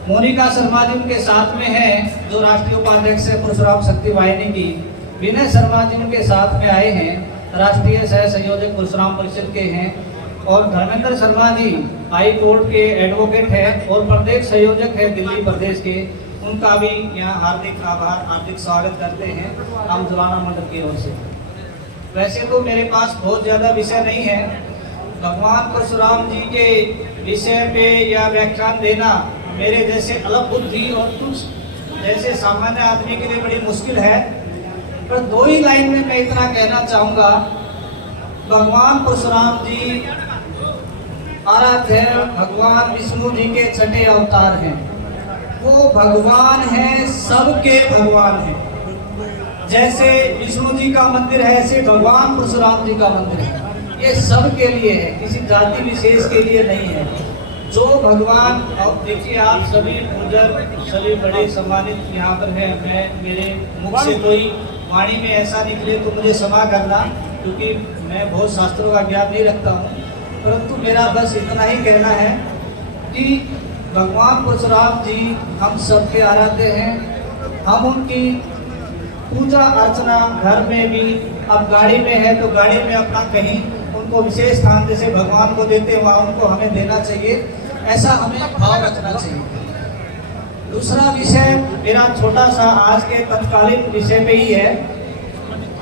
मोनिका शर्मा जी उनके साथ में है जो राष्ट्रीय उपाध्यक्ष है परशुराम शक्ति वाहिनी की, विनय शर्मा जी उनके साथ में आए हैं, राष्ट्रीय सह संयोजक परशुराम परिषद के हैं, और धर्मेंद्र शर्मा जी हाई कोर्ट के एडवोकेट हैं और प्रदेश संयोजक है दिल्ली प्रदेश के, उनका भी यहाँ हार्दिक आभार हार्दिक स्वागत करते हैं हम जुलाना मंडल की ओर से। वैसे तो मेरे पास बहुत ज़्यादा विषय नहीं है, भगवान परशुराम जी के विषय पे या व्याख्यान देना मेरे जैसे अलग बुद्धि और तुझ जैसे सामान्य आदमी के लिए बड़ी मुश्किल है, पर 2 ही लाइन में मैं इतना कहना चाहूँगा। भगवान परशुराम जी आराध्य है, भगवान विष्णु जी के छठे अवतार हैं, वो भगवान हैं, सबके भगवान हैं। जैसे विष्णु जी का मंदिर है ऐसे भगवान परशुराम जी का मंदिर है, ये सबके लिए है, किसी जाति विशेष के लिए नहीं है। जो भगवान, अब देखिए आप सभी पूजक सभी बड़े सम्मानित यहाँ पर हैं, मैं मेरे मुख से कोई वाणी में ऐसा निकले तो मुझे क्षमा करना, क्योंकि मैं बहुत शास्त्रों का ज्ञान नहीं रखता हूँ, परंतु मेरा बस इतना ही कहना है कि भगवान परशुराम जी हम सबके आराध्य हैं। हम उनकी पूजा अर्चना घर में भी, अब गाड़ी में है तो गाड़ी में अपना कहीं उनको विशेष स्थान जैसे भगवान को देते हैं वहाँ उनको हमें देना चाहिए, ऐसा हमें भाव रखना चाहिए। दूसरा विषय मेरा छोटा सा आज के तत्कालीन विषय पे ही है।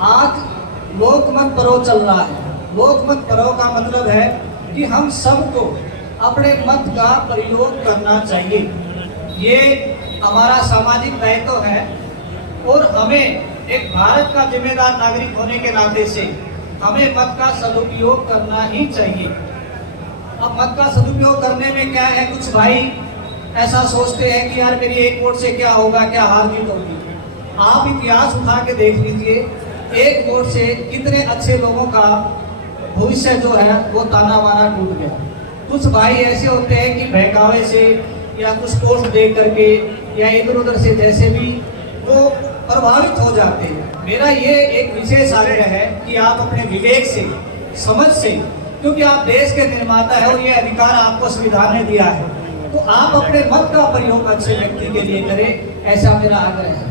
आज लोकमत पर्व चल रहा है। लोकमत पर्व का मतलब है कि हम सबको अपने मत का प्रयोग करना चाहिए, ये हमारा सामाजिक दायित्व है और हमें एक भारत का जिम्मेदार नागरिक होने के नाते से हमें मत का सदुपयोग करना ही चाहिए। अब मत का सदुपयोग करने में क्या है, कुछ भाई ऐसा सोचते हैं कि यार मेरी एक वोट से क्या होगा, क्या हार जीत होगी। आप इतिहास उठा के देख लीजिए, एक वोट से कितने अच्छे लोगों का भविष्य जो है वो ताना माना टूट गया। कुछ भाई ऐसे होते हैं कि बहकावे से या कुछ पोस्ट देख करके या इधर उधर से जैसे भी वो प्रभावित हो जाते हैं। मेरा ये एक विशेष आग्रह है कि आप अपने विवेक से, समझ से, क्योंकि आप देश के निर्माता है और ये अधिकार आपको संविधान ने दिया है, तो आप अपने मत का प्रयोग अच्छे व्यक्ति के लिए करें, ऐसा मेरा आग्रह है।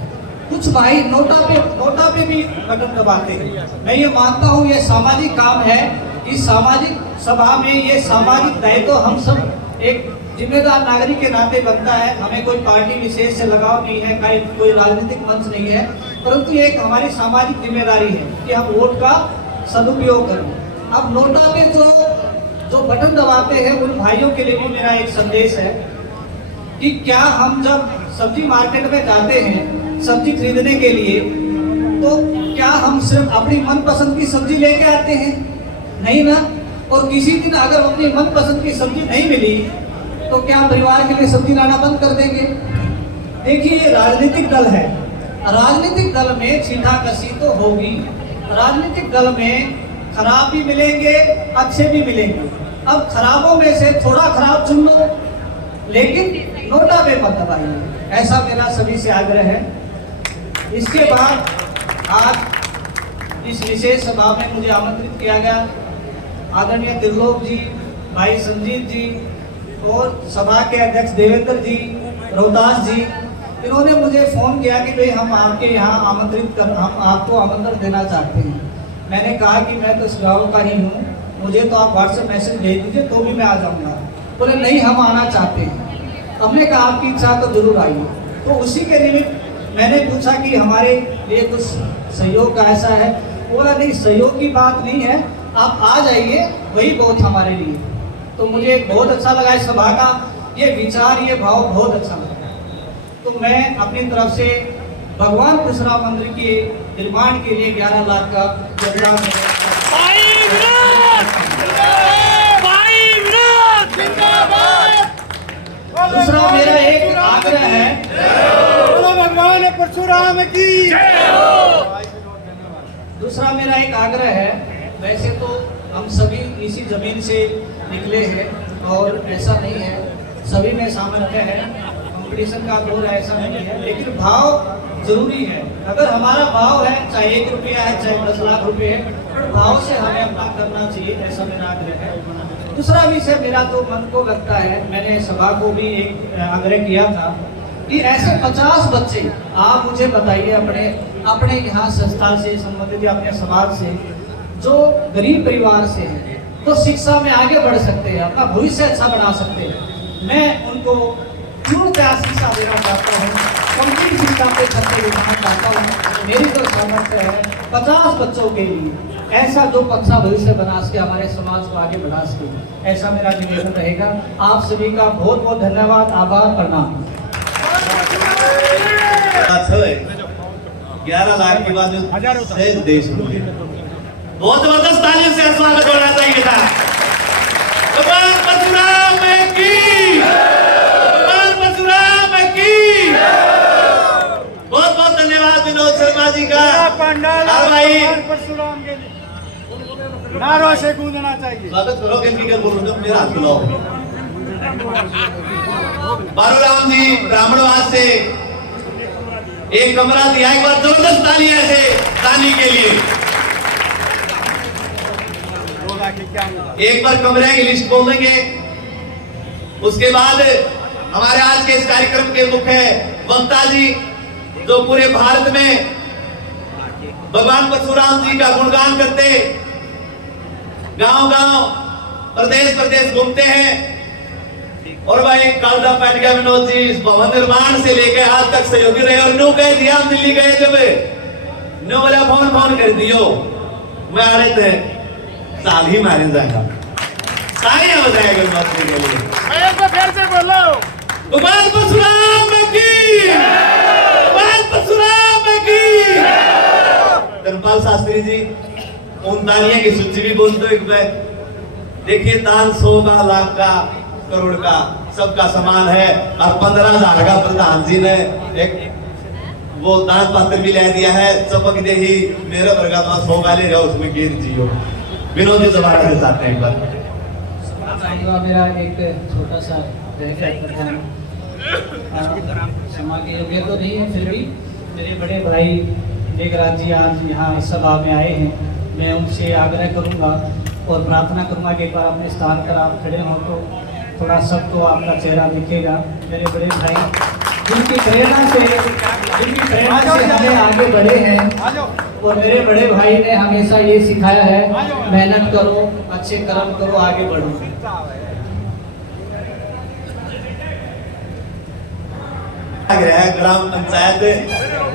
कुछ भाई नोटा पे भी बटन दबाते हैं। मैं ये मानता हूँ ये सामाजिक काम है, इस सामाजिक सभा में ये सामाजिक दायित्व हम सब एक जिम्मेदार नागरिक के नाते बनता है। हमें कोई पार्टी विशेष से लगाव नहीं है, कोई राजनीतिक मंच नहीं है, परंतु एक हमारी सामाजिक जिम्मेदारी है कि हम वोट का सदुपयोग करें। अब नोटा पे जो बटन दबाते हैं उन भाइयों के लिए भी मेरा एक संदेश है कि क्या हम जब सब्जी मार्केट में जाते हैं सब्जी खरीदने के लिए, तो क्या हम सिर्फ अपनी मनपसंद की सब्जी लेके आते हैं? नहीं ना। और किसी दिन अगर अपनी मनपसंद की सब्जी नहीं मिली तो क्या परिवार के लिए सब्जी लाना बंद कर देंगे? देखिए ये राजनीतिक दल है, राजनीतिक दल में छींटाकशी तो होगी, राजनीतिक दल में खराब भी मिलेंगे अच्छे भी मिलेंगे। अब खराबों में से थोड़ा खराब चुन लो, लेकिन नोटा पे मत दबाइए, ऐसा मेरा सभी से आग्रह है। इसके बाद आज इस विशेष सभा में मुझे आमंत्रित किया गया, आदरणीय त्रिलोक जी, भाई संजीत जी और सभा के अध्यक्ष देवेंद्र जी, रोहतास जी, इन्होंने मुझे फ़ोन किया कि भाई हम आपके यहाँ हम आपको आमंत्रण देना चाहते हैं। मैंने कहा कि मैं तो इस गाँव का ही हूँ, मुझे तो आप व्हाट्सएप मैसेज भेज दीजिए तो भी मैं आ जाऊँगा। बोले नहीं हम आना चाहते हैं। हमने कहा आपकी इच्छा तो जरूर आइए। तो उसी के निमित्त मैंने पूछा कि हमारे लिए कुछ सहयोग का ऐसा है, बोला नहीं सहयोग की बात नहीं है, आप आ जाइए वही बहुत हमारे लिए। तो मुझे बहुत अच्छा लगा इस सभा का ये विचार, ये भाव बहुत अच्छा लगा। तो मैं अपनी तरफ से भगवान परशुराम मंदिर के निर्माण के लिए 11 लाख का योगदान दूसरा मेरा एक आग्रह है, भगवान परशुराम की दूसरा मेरा एक आग्रह है। वैसे तो हम सभी इसी जमीन से निकले हैं और ऐसा नहीं है, सभी में सामर्थ्य है, कंपटीशन का दौर है, ऐसा नहीं है, लेकिन भाव जरूरी है। अगर हमारा भाव है, चाहे 1 रुपया है, चाहे 10 लाख रुपए है, पर भाव से हमें अपना करना चाहिए, ऐसा मेरा आग्रह है। दूसरा विषय मेरा तो मन को लगता है, मैंने सभा को भी एक आग्रह किया था कि ऐसे 50 बच्चे आप मुझे बताइए अपने यहाँ संस्था से संबंधित या अपने समाज से जो गरीब परिवार से है, तो शिक्षा में आगे बढ़ सकते हैं, अपना भविष्य अच्छा बना सकते हैं। मैं उनको पूर्ण प्रयास शिक्षा देना चाहता हूँ, कंप्लीट शिक्षा पे छत्ते दिखाना चाहता हूँ। मेरी तो सामर्थ्य है 50 बच्चों के लिए ऐसा जो अच्छा भविष्य बना सके, हमारे समाज को आगे बढ़ा सके, ऐसा मेरा निवेदन रहेगा। आप सभी का बहुत बहुत धन्यवाद, आभार, प्रणाम। 11 लाख के बाद जो देश में बहुत जबरदस्त तालियों से स्वागत होना चाहिए था। भगवान परशुराम की, भगवान परशुराम की। बहुत बहुत धन्यवाद विनोद शर्मा जी का। भाई परशुराम के लिए नारों से गूंजना चाहिए। स्वागत करो, किनकी कर बोल रहे हो, मेरा हाथ बुलाओ। बारूराम जी ब्राह्मणवाद से एक कमरा दिया, एक बार जबरदस्त तालियां से दानी के लिए। एक बार कमरे की लिस्ट बोलेंगे, उसके बाद हमारे आज के इस कार्यक्रम के मुख्य वक्ता जी जो पूरे भारत में भगवान परशुराम जी का गुणगान करते, गांव-गांव, प्रदेश घूमते हैं। और भाई कालदा पाटिका विनोद जी इस भवन निर्माण से लेकर आज तक सहयोगी रहे। और न्यू गए दिया, हम दिल्ली गए जब न्यू वाला फोन कर दियो, मैं आ रहे थे, साल ही मारे जाएगा, सारे हो जाएगा बात के लिए। फिर से बोलो, भगवान परशुराम की, भगवान परशुराम की। धर्मपाल शास्त्री जी उन दानियों की सूची भी बोल दो एक बार। देखिए दान 100 का, लाख का, करोड़ का, सबका समान है। और 15,000 का प्रधान जी ने एक वो दान पत्र भी ले दिया है। चपक दे ही मेरा वर्गा 100 का ले जाओ, उसमें गिर जियो। विनोद जी दोबारा से चाहते हैं एक बार। मेरा एक छोटा सा क्षमा के योग्य तो नहीं है, फिर भी मेरे बड़े भाई मेघराज जी आज यहाँ इस सभा में आए हैं। मैं उनसे आग्रह करूँगा और प्रार्थना करूँगा कि एक बार अपने स्थान पर आप खड़े हों तो थोड़ा सबको आपका चेहरा दिखेगा। मेरे बड़े भाई जिनकी प्रेरणा से हमें आगे बढ़े हैं, और मेरे बड़े भाई ने हमेशा ये सिखाया है, मेहनत करो, अच्छे कर्म करो, आगे बढ़ो।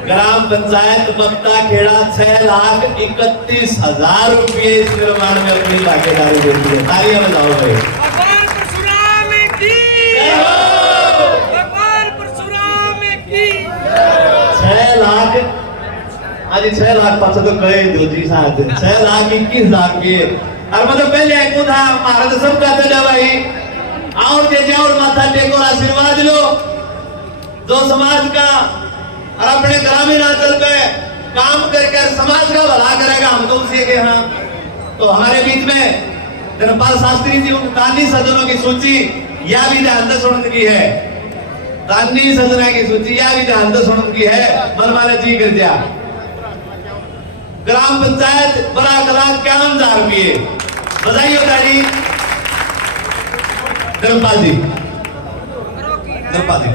ग्राम पंचायत बक्ता खेड़ा 6,31,000 रुपये इस निर्माण में अपनी भागीदारी देती है। तालियां बजाओ भाई। भगवान परशुराम की, भगवान परशुराम की। 6 लाख, आज 6 लाख पास तो कहे दो जी साथ 6,21,000 रुपये। और मतलब पहले एक था हमारा तो सब कहते थे भाई आओ के जाओ और माथा टेको और आशीर्वाद लो। जो समाज का और अपने ग्रामीण अंचल पे काम करके समाज का भला करेगा, हम तो उसी के यहाँ। तो हमारे बीच में धर्मपाल शास्त्री जी उन दानी सज्जनों की सूची यह भी ध्यान से सुनने की है। दानी सज्जना की सूची यह भी ध्यान से सुनने की है। मन वाले जी कर दिया। ग्राम पंचायत बड़ा कला 51,000 रुपये। बधाई ताली धर्मपाल जी, धर्मपाल जी।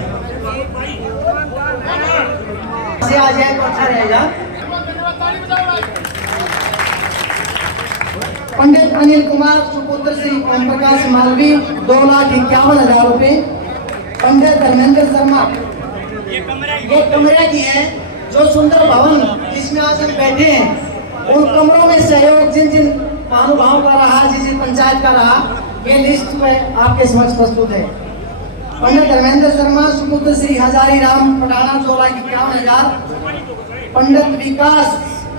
से आ जाए तो अच्छा रहेगा। पंडित अनिल कुमार सुपुत्र श्री ओम प्रकाश मालवी 2,51,000 रुपए। पंडित धर्मेंद्र शर्मा ये कमरे की है, जो सुंदर भवन जिसमें आज हम बैठे हैं, उन कमरों में सहयोग जिन जिन महानुभावों का रहा, जिस पंचायत का रहा, ये लिस्ट में आपके समक्ष प्रस्तुत है। पंडित धर्मेंद्र शर्मा सुपुत्र श्री हजारी राम पटाना 2,51,000। पंडित विकास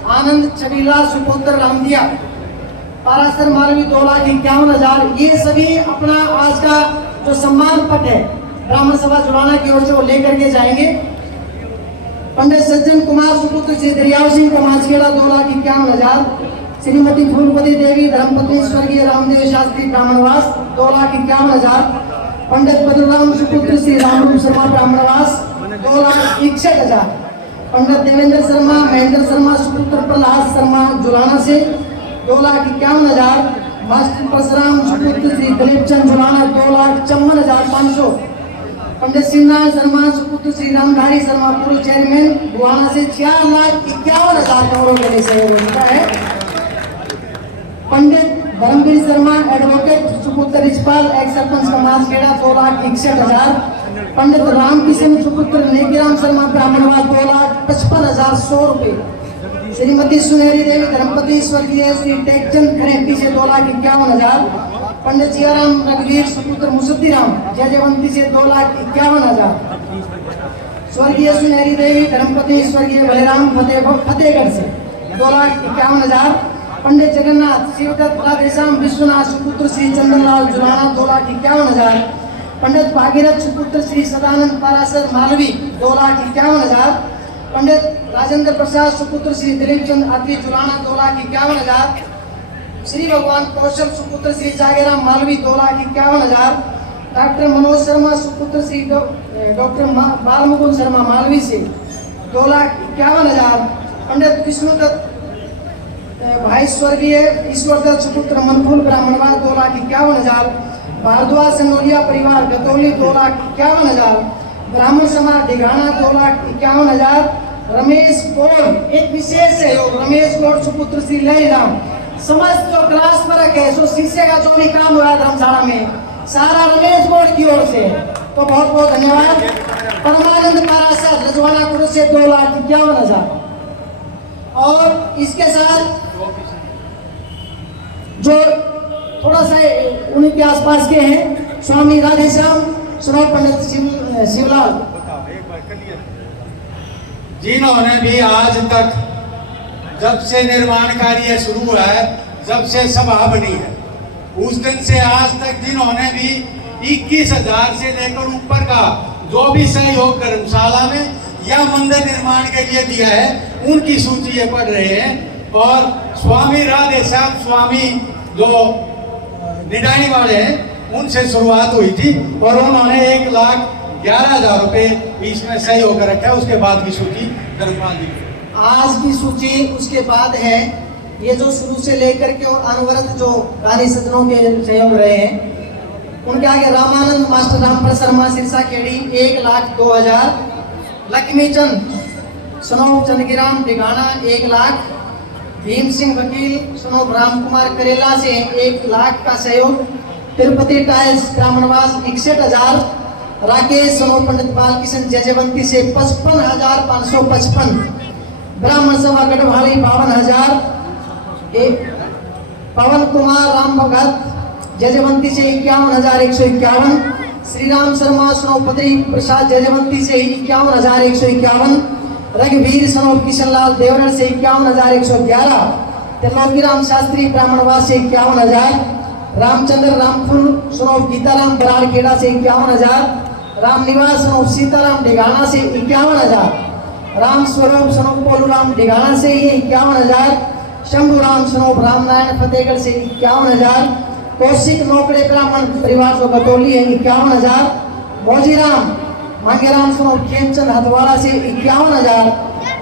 आनंद छबीला सुपुत्र रामदिया पारासर मालवी 2,51,000। ये सभी अपना आज का जो सम्मान पत्र है ब्राह्मण सभा जुड़ाना की ओर से वो लेकर के जाएंगे। पंडित सज्जन कुमार सुपुत्र श्री दरियाव सिंह कमाचखेड़ा 2,51,000। श्रीमती फूलपति देवी धर्मपत्नी स्वर्गीय रामदेव शास्त्री ब्राह्मणवास 2,51,000। पंडित बद्रीराम सुपुत्र श्री रामरूप शर्मा ब्राह्मणवास 2,61,000। पंडित देवेंद्र शर्मा महेंद्र शर्मा सुपुत्र प्रहलाद शर्मा जुलाना से 2,51,000। मास्टर परशुराम सुपुत्र श्री दिलीप चंद जुलाना 2,54,500। पंडित शिवनारायण शर्मा सुपुत्र श्री रामधारी शर्मा पूर्व चेयरमैन बुआना से 4,51,000 करोड़ के सहयोग मिला है। पंडित धर्मवीर शर्मा एडवोकेट सुपुत्र रिचपाल एक्स सरपंच समाज खेड़ा 2,61,000। पंडित रामकिशन सुपुत्र नेकीराम शर्मा ब्राह्मणवास 2,55,100 रुपये। श्रीमती सुनहरी देवी धर्मपति स्वर्गीय श्री टेकचंद खरेपी से 2,51,000। पंडित जियाराम रघुवीर सुपुत्र मुसद्दीराम जयवंती से 2,51,000। स्वर्गीय सुनहरी देवी धर्मपति स्वर्गीय बलराम फतेहगढ़ से 2,51,000। पंडित जगन्नाथ शिवदत्त राधेश्याम विश्वनाथ सुपुत्र श्री चंद्रलाल जुलाना 2,51,000। पंडित भागीरथ सुपुत्र श्री सदानंद पारासर मालवी 2,51,000। पंडित राजेंद्र प्रसाद सुपुत्र श्री दिलीप चंद अति जुलाना 2,51,000। श्री भगवान कौशल सुपुत्र श्री जागेराम मालवी 2,51,000। डॉक्टर मनोज शर्मा सुपुत्र श्री डॉक्टर बालमुकुंद शर्मा मालवी से 2,51,000। पंडित विष्णुदत्त भाई स्वर्गीय ईश्वरदत्त सुपुत्र मनफूल ब्राह्मणवास 2,51,000। भारद्वाज संगोलिया परिवार गतौली 2,51,000। ब्राह्मण समाज ढिगाना 2,51,000। रमेश गौड़ एक विशेष सहयोग रमेश गौड़ सुपुत्र श्री लहरीराम समस्त जो क्लास फर्क है सो शिष्य का जो भी काम हुआ धर्मशाला में सारा रमेश गौड़ की ओर से तो बहुत बहुत धन्यवाद। परमानंद पारासर रजवाड़ा कुरु से 2,51,000। और इसके साथ जो थोड़ा सा उन्हीं के आसपास के हैं स्वामी राधेश्याम सुनो पंडित शिवलाल जिन्होंने भी आज तक जब से निर्माण कार्य शुरू हुआ है जब से सभा बनी है उस दिन से आज तक जिन्होंने भी 21,000 से लेकर ऊपर का जो भी सहयोग धर्मशाला में या मंदिर निर्माण के लिए दिया है उनकी सूची ये पढ़ रहे हैं। और स्वामी राधेश्याम स्वामी जो निडानी वाले हैं उनसे शुरुआत हुई थी और उन्होंने 1,11,000 रुपये इसमें सहयोग रखा है। उसके बाद की सूची धर्मपाल जी आज की सूची उसके बाद है। ये जो शुरू से लेकर के और अनवरत जो कार्य सज्जनों के सहयोग रहे हैं उनके आगे रामानंद मास्टर रामफल शर्मा सिरसा केड़ी 1,02,000। लक्ष्मी चंद सनोव चंदगिराम डिगाना 1,00,000। भीम सिंह वकील सनोव राम कुमार करेला से 1,00,000 का सहयोग। तिरुपति टाइल्स ब्राह्मणवास 61,000। राकेश सनोव पंडित बालकिशन जयवंती से 55,555। ब्राह्मण सभा गढ़वाली 52,000। पवन कुमार राम भगत जयवंती से 51,151। श्री राम शर्मा सनोव पत्री प्रसाद जयवंती से 51,151। रघुवीर सनोव किशनलाल देवरर से 51,111। त्रिलोकीराम शास्त्री ब्राह्मणवास से 51,000। रामचंद्र रामफुल सनोव गीताराम बराड़ खेड़ा से 51,000। रामनिवास सनोव सीताराम डिगाना से 51,000। राम स्वरूप सनोव पोलूराम डिगाना से 51,000। शंभुराम सनोव रामनारायण फतेहगढ़ से 51,000। कौशिक नौकरे ब्राह्मण परिवार जो बतौली है 51,000। मौजीराम मांगेराम सनोव खेमचंद हथवाड़ा से 51,000।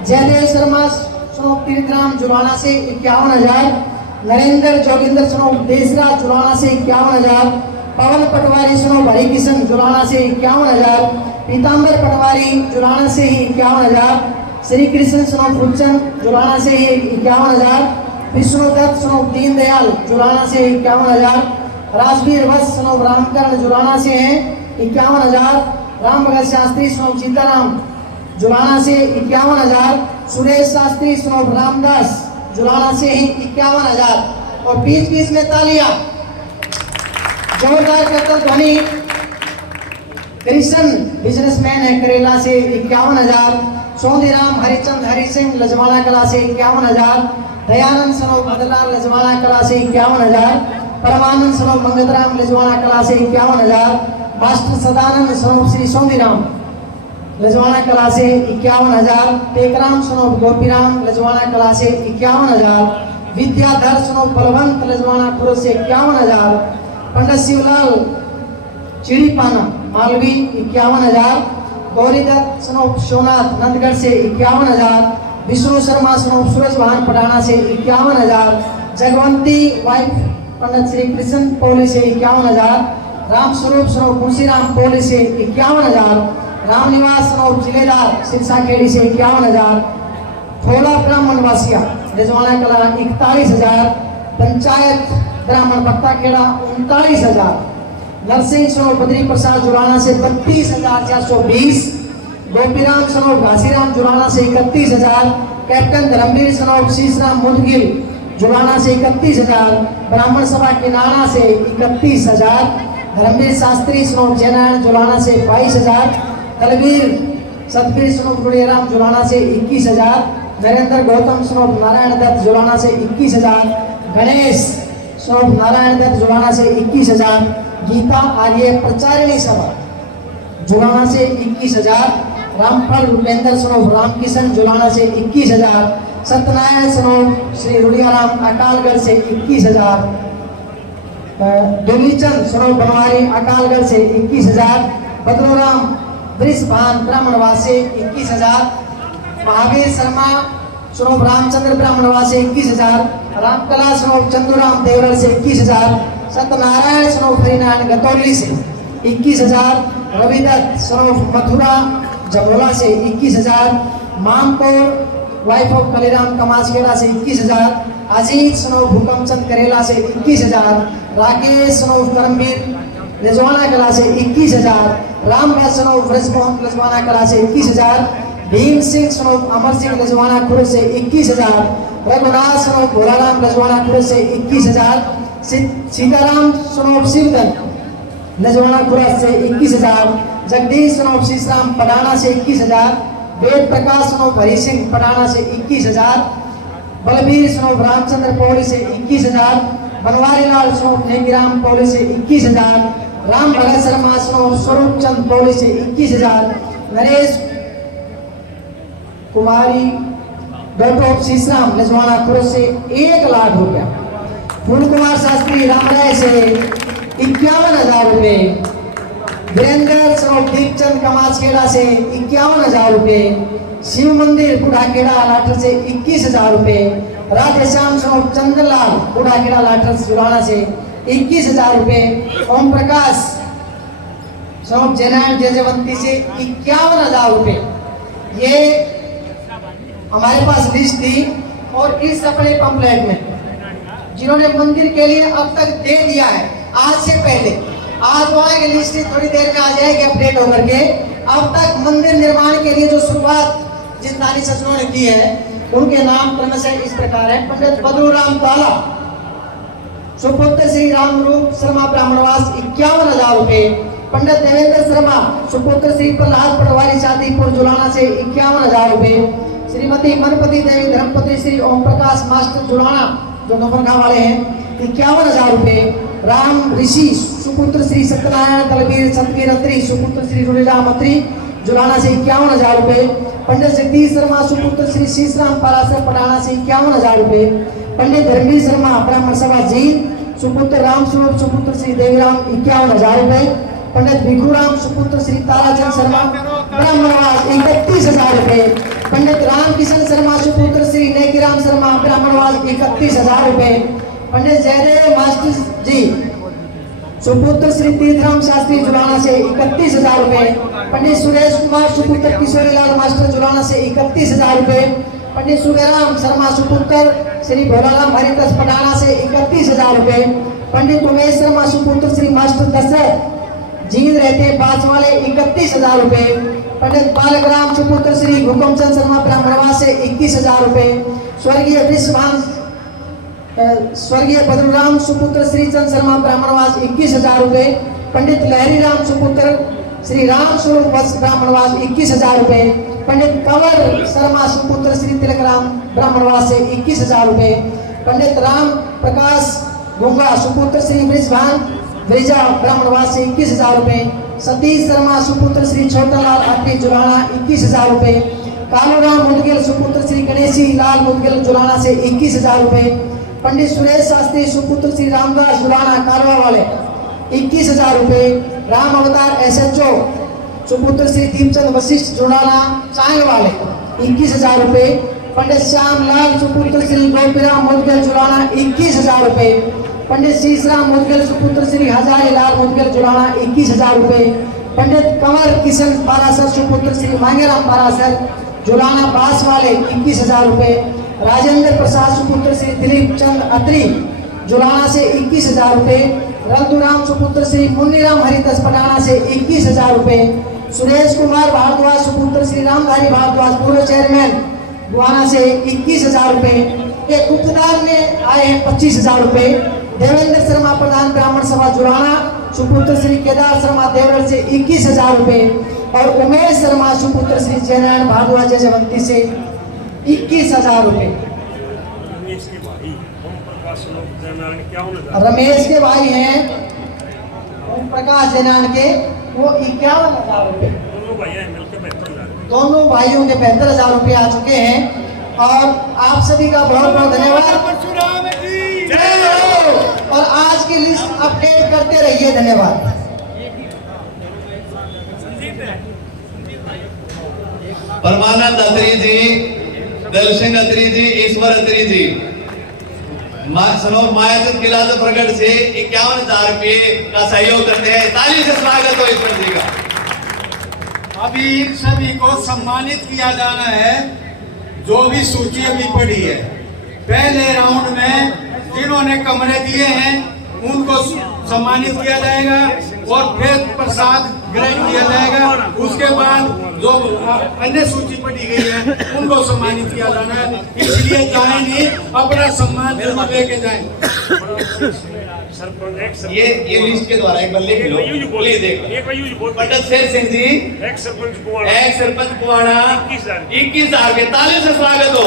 जयदेव शर्मा सनोव तीर्थराम जुलाना से 51,000। नरेंद्र जोगिंदर सनोव देसरा जुलाना से 51,000। पवन पटवारी सनोव हरिकिशन जुलाना से 51,000। पीताम्बर पटवारी जुलाना से ही 51,000। श्री कृष्ण सनोव फुलचंद जुलाना से ही 51,000। विष्णुदत्त सनोव दीनदयाल जुलाना से 51,000। राजवीर वत्स सनोव रामकरण जुलाना से हैं 51,000। राम भगत शास्त्री सनोव सीताराम जुलाना से 51,000। सुरेश शास्त्री सनोव रामदास जुलाना से ही 51,000। और बीच बीच में तालियां जोरदार करता ध्वनि। कृष्ण बिजनेसमैन है करेला से 51,000। सोंधीराम हरिचंद हरि सिंह लजवाड़ा कला से 51,000। दयानंद सनोव भद्रलाल लजवाड़ा कला से 51,000। परमानंद सनोव मंगतराम लजवाड़ा कला से 51,000। मास्टर सदानंद सनोव श्री सोंधीराम लजवाड़ा कला से 51,000। टेकराम सनोव गोपीराम लजवाड़ा कला से 51,000। विद्याधर सुनो बलवंत लजवाना खुरद से 51,000, पंडित शिवलाल चिड़ीपाना मालवी 51,000, गौरीदत्त सुनो सोनाथ नंदगढ़ से 51,000, विष्णु शर्मा सुनो सूरज भान पटाना से 51,000, जगवंती वाइफ पंडित श्री कृष्ण पोली से 51,000, राम स्वरूप सुनो मुंशीराम पोली से 51,000, रामनिवास सुनो जिलेदार सिरसा खेड़ी से 51,000, थोला ब्राह्मण वासिया रिजवाना कला 41,000, पंचायत ब्राह्मण पत्ता खेड़ा 39,000, नरसिंह सुनो बद्री प्रसाद जुलाना से 32,420, गोपीराम सनोब घासीराम जुलाना से 31,000, कैप्टन धर्मवीर सनोब शीशराम मुदगिल जुलाना से 31,000, ब्राह्मण सभा किनाना से 31,000, धर्मवीर शास्त्री सनोब जयनारायण जुलाना से 22,000, दलवीर सतवीर सनोब गुड़ियाराम जुलाना से 21,000, नरेंद्र गौतम सनोब नारायण दत्त जुलाना से 21,000, गणेश सनोब नारायण दत्त जुलाना से 21,000, गीता आर्य प्रचारिणी सभा जुलाना से 21,000, रामफल रूपेंद्र सनोब रामकिशन जुलाना से 21,000, सत्यनारायण सनोब श्री रुड़ियाराम अकालगढ़ से 21,000, दुलीचंद सनोब बनवारी अकालगढ़ से 21,000, बदलूराम वृषभान ब्राह्मणवास से 21,000, महावीर शर्मा सनोब रामचंद्र ब्राह्मणवास से 21,000, रामकला सनोब चंदूराम देवरल से 21,000, सत्यनारायण सनोब हरिनारायण गतौली से 21,000, रविदत्त सनोब मथुरा जमोला से 21,000, मामकोर वाइफ ऑफ कलीराम कमाचखेड़ा से 21,000, अजीत सनोब हुकमचंद करेला से 21,000, राकेश सनोब करमवीर रिजवाना कला से 21,000, रामभा सनोब ब्रजमोहन रिजवाना कला से 21,000, भीम सिंह सनोब अमर सिंह रिजवाना खुर्द से 21,000, रघुनाथ सनोब भोलाराम रिजवाना खुर्द से 21,000, सीताराम सनोब शिवदन रिजवाना खुर्द से 21,000, जगदीश सनोब शीशराम पटाना से 21,000, वेद प्रकाश सनोब हरि सिंह पटाना से 21,000, बलबीर सनोब रामचंद्र पौड़ी से 21,000, बनवारी लाल सनोब नेकीराम पौड़ी से 21,000, राम भगत शर्मा सनोब स्वरूप चंद पौड़ी से 21,000, नरेश कुमारी डॉक्टर शीशराम रिजवाना खुर्द से 1,00,000 रुपया, फूल कुमार शास्त्री रामराय से 51,000 रुपये, वीरेंद्र सनोब दीपचंद कमाचखेड़ा से 51,000 रुपये, शिव मंदिर बुढ़ाखेड़ा लाठर से 21,000 रुपये, राधेश्याम सनोब चंद्रलाल बुढ़ाखेड़ा लाठर जुलाना से 21,000 रुपये, ओम प्रकाश सनोब जयनारायण जयवंती से 51,000 रुपये। ये हमारे पास लिस्ट थी और इस अपने पंपलेट में जिन्होंने मंदिर के लिए अब तक दे दिया है आज से पहले, आज वो आएगी लिस्ट थोड़ी देर में आ जाएगी अपडेट होकर के। अब तक मंदिर निर्माण के लिए जो शुरुआत जिन दानी सज्जनों ने की है उनके नाम क्रमशः इस प्रकार है। पंडित बदरूराम ताला सुपुत्र श्री रामरूप शर्मा ब्राह्मणवास 51,000 रुपये, पंडित देवेंद्र शर्मा सुपुत्र श्री प्रहलाद पटवारी शादीपुर जुलाना से 51,000 रुपये, श्रीमती मनपति देवी धर्मपति श्री ओम प्रकाश मास्टर जुलाना जो दोपहर वाले हैं 51,000 रुपये, राम ऋषि सुपुत्र श्री सत्यनारायण दलवीर सतवीर अत्री सुपुत्र श्री रुड़ीराम अत्री जुलाना से 51,000 रुपये, पंडित जगदीश शर्मा सुपुत्र श्री शीशराम पराशर पटाना से 51,000 रुपये, पंडित धर्मवीर शर्मा ब्राह्मण सभा जीत सुपुत्र राम स्वरूप सुपुत्र श्री देवीराम 51,000 रुपये, पंडित भिखुराम सुपुत्र श्री ताराचंद शर्मा ब्राह्मणवास 31,000 रुपये, पंडित रामकिशन शर्मा सुपुत्र श्री नेकीराम शर्मा ब्राह्मणवास 31,000 रुपये, पंडित जयदेव मास्टर जी सुपुत्र श्री तीर्थराम शास्त्री जुलाना से 31,000 रुपये, पंडित सुरेश कुमार सुपुत्र किशोरीलाल मास्टर जुलाना से 31,000 रुपये, पंडित सुबेराम शर्मा सुपुत्र श्री भोलाराम हरिदास पटाना से 31,000 रुपये, पंडित उमेश शर्मा सुपुत्र श्री मास्टर दशरथ जींद रहते बांसवाड़े 31,000 रुपये, पंडित बालकराम सुपुत्र श्री हुकमचंद शर्मा ब्राह्मणवास से 21,000 रुपये, स्वर्गीय विश्वान स्वर्गीय बद्रूराम सुपुत्र श्री चंद शर्मा ब्राह्मणवास 21,000 रुपये, पंडित लहरी राम सुपुत्र श्री राम स्वरूप ब्राह्मणवास 21,000 रुपये, पंडित कंवर शर्मा सुपुत्र श्री तिलकराम ब्राह्मणवास से 21,000 रुपये, पंडित राम प्रकाश गुंगा सुपुत्र श्री वृषभान ब्रिजा ब्राह्मणवास से 21,000 रुपये, सतीश शर्मा सुपुत्र श्री छोटालाल अट्टी जुलाना 21,000 रुपये, कालूराम मुदगिल सुपुत्र श्री गणेशी लाल मुदगिल जुलाना से 21,000 रुपये, पंडित सुरेश शास्त्री सुपुत्र श्री रामदास जुलाना कारवा वाले 21,000 रुपए। राम अवतार SHO सुपुत्र श्री दीपचंद वशिष्ठ जुलाना चांग वाले 21,000 रुपए। पंडित श्याम लाल सुपुत्र श्री गोपीराम मुदगल जुलाना 21,000 रुपए। पंडित शीशराम मुदगल सुपुत्र श्री हजारी लाल मुदगल जुलाना 21,000 रुपए। पंडित कंवर किशन पारासर सुपुत्र श्री मांगेराम पारासर जुलाना बास वाले 21,000 रुपए। राजेंद्र प्रसाद सुपुत्र श्री दिलीप चंद अत्री जुलाना से 21,000 रुपए। रघुराम सुपुत्र श्री मुन्नीराम हरिदास पटाना से 21,000 रुपए। सुरेश कुमार भारद्वाज सुपुत्र श्री रामधारी भारद्वाज पूर्व चेयरमैन गुआना से 21,000 रुपए। एक गुप्तदान में आए हैं 25,000 रुपए। देवेंद्र शर्मा प्रधान ब्राह्मण सभा जुलाना सुपुत्र श्री केदार शर्मा देवगढ़ से 21,000 रुपए। और उमेश शर्मा सुपुत्र श्री जयनारायण भारद्वाज जयवंती से 21,000 रुपए। रमेश के भाई हैं ओम प्रकाश जैनान के, वो 51,000 रुपए। दोनों भाइयों के 72,000 रुपए आ चुके हैं। और आप सभी का बहुत बहुत धन्यवाद। और आज की लिस्ट अपडेट करते रहिए। धन्यवाद। परमानंद अत्री जी, दलसिंह अत्री जी, ईश्वर अत्री जी सनोर मायाचंद किला प्रगट से 51,000 रुपये का सहयोग करते हैं। ताली से स्वागत हो ईश्वर जी का। अभी इन सभी को सम्मानित किया जाना है जो भी सूची अभी पड़ी है। पहले राउंड में जिन्होंने कमरे दिए हैं उनको सम्मानित किया जाएगा और फिर प्रसाद ग्रहण किया जाएगा। उसके बाद जो अन्य सूची पड़ी गई है उनको सम्मानित किया जाना है। इसलिए जाए नहीं, अपना सम्मान जरूर लेके जाएं। ये लिस्ट के द्वारा एक बार लिख लो, प्लीज देखो। पंडित शेर सिंह जी, एक सरपंच कुआना 21,000 के। ताली से स्वागत हो।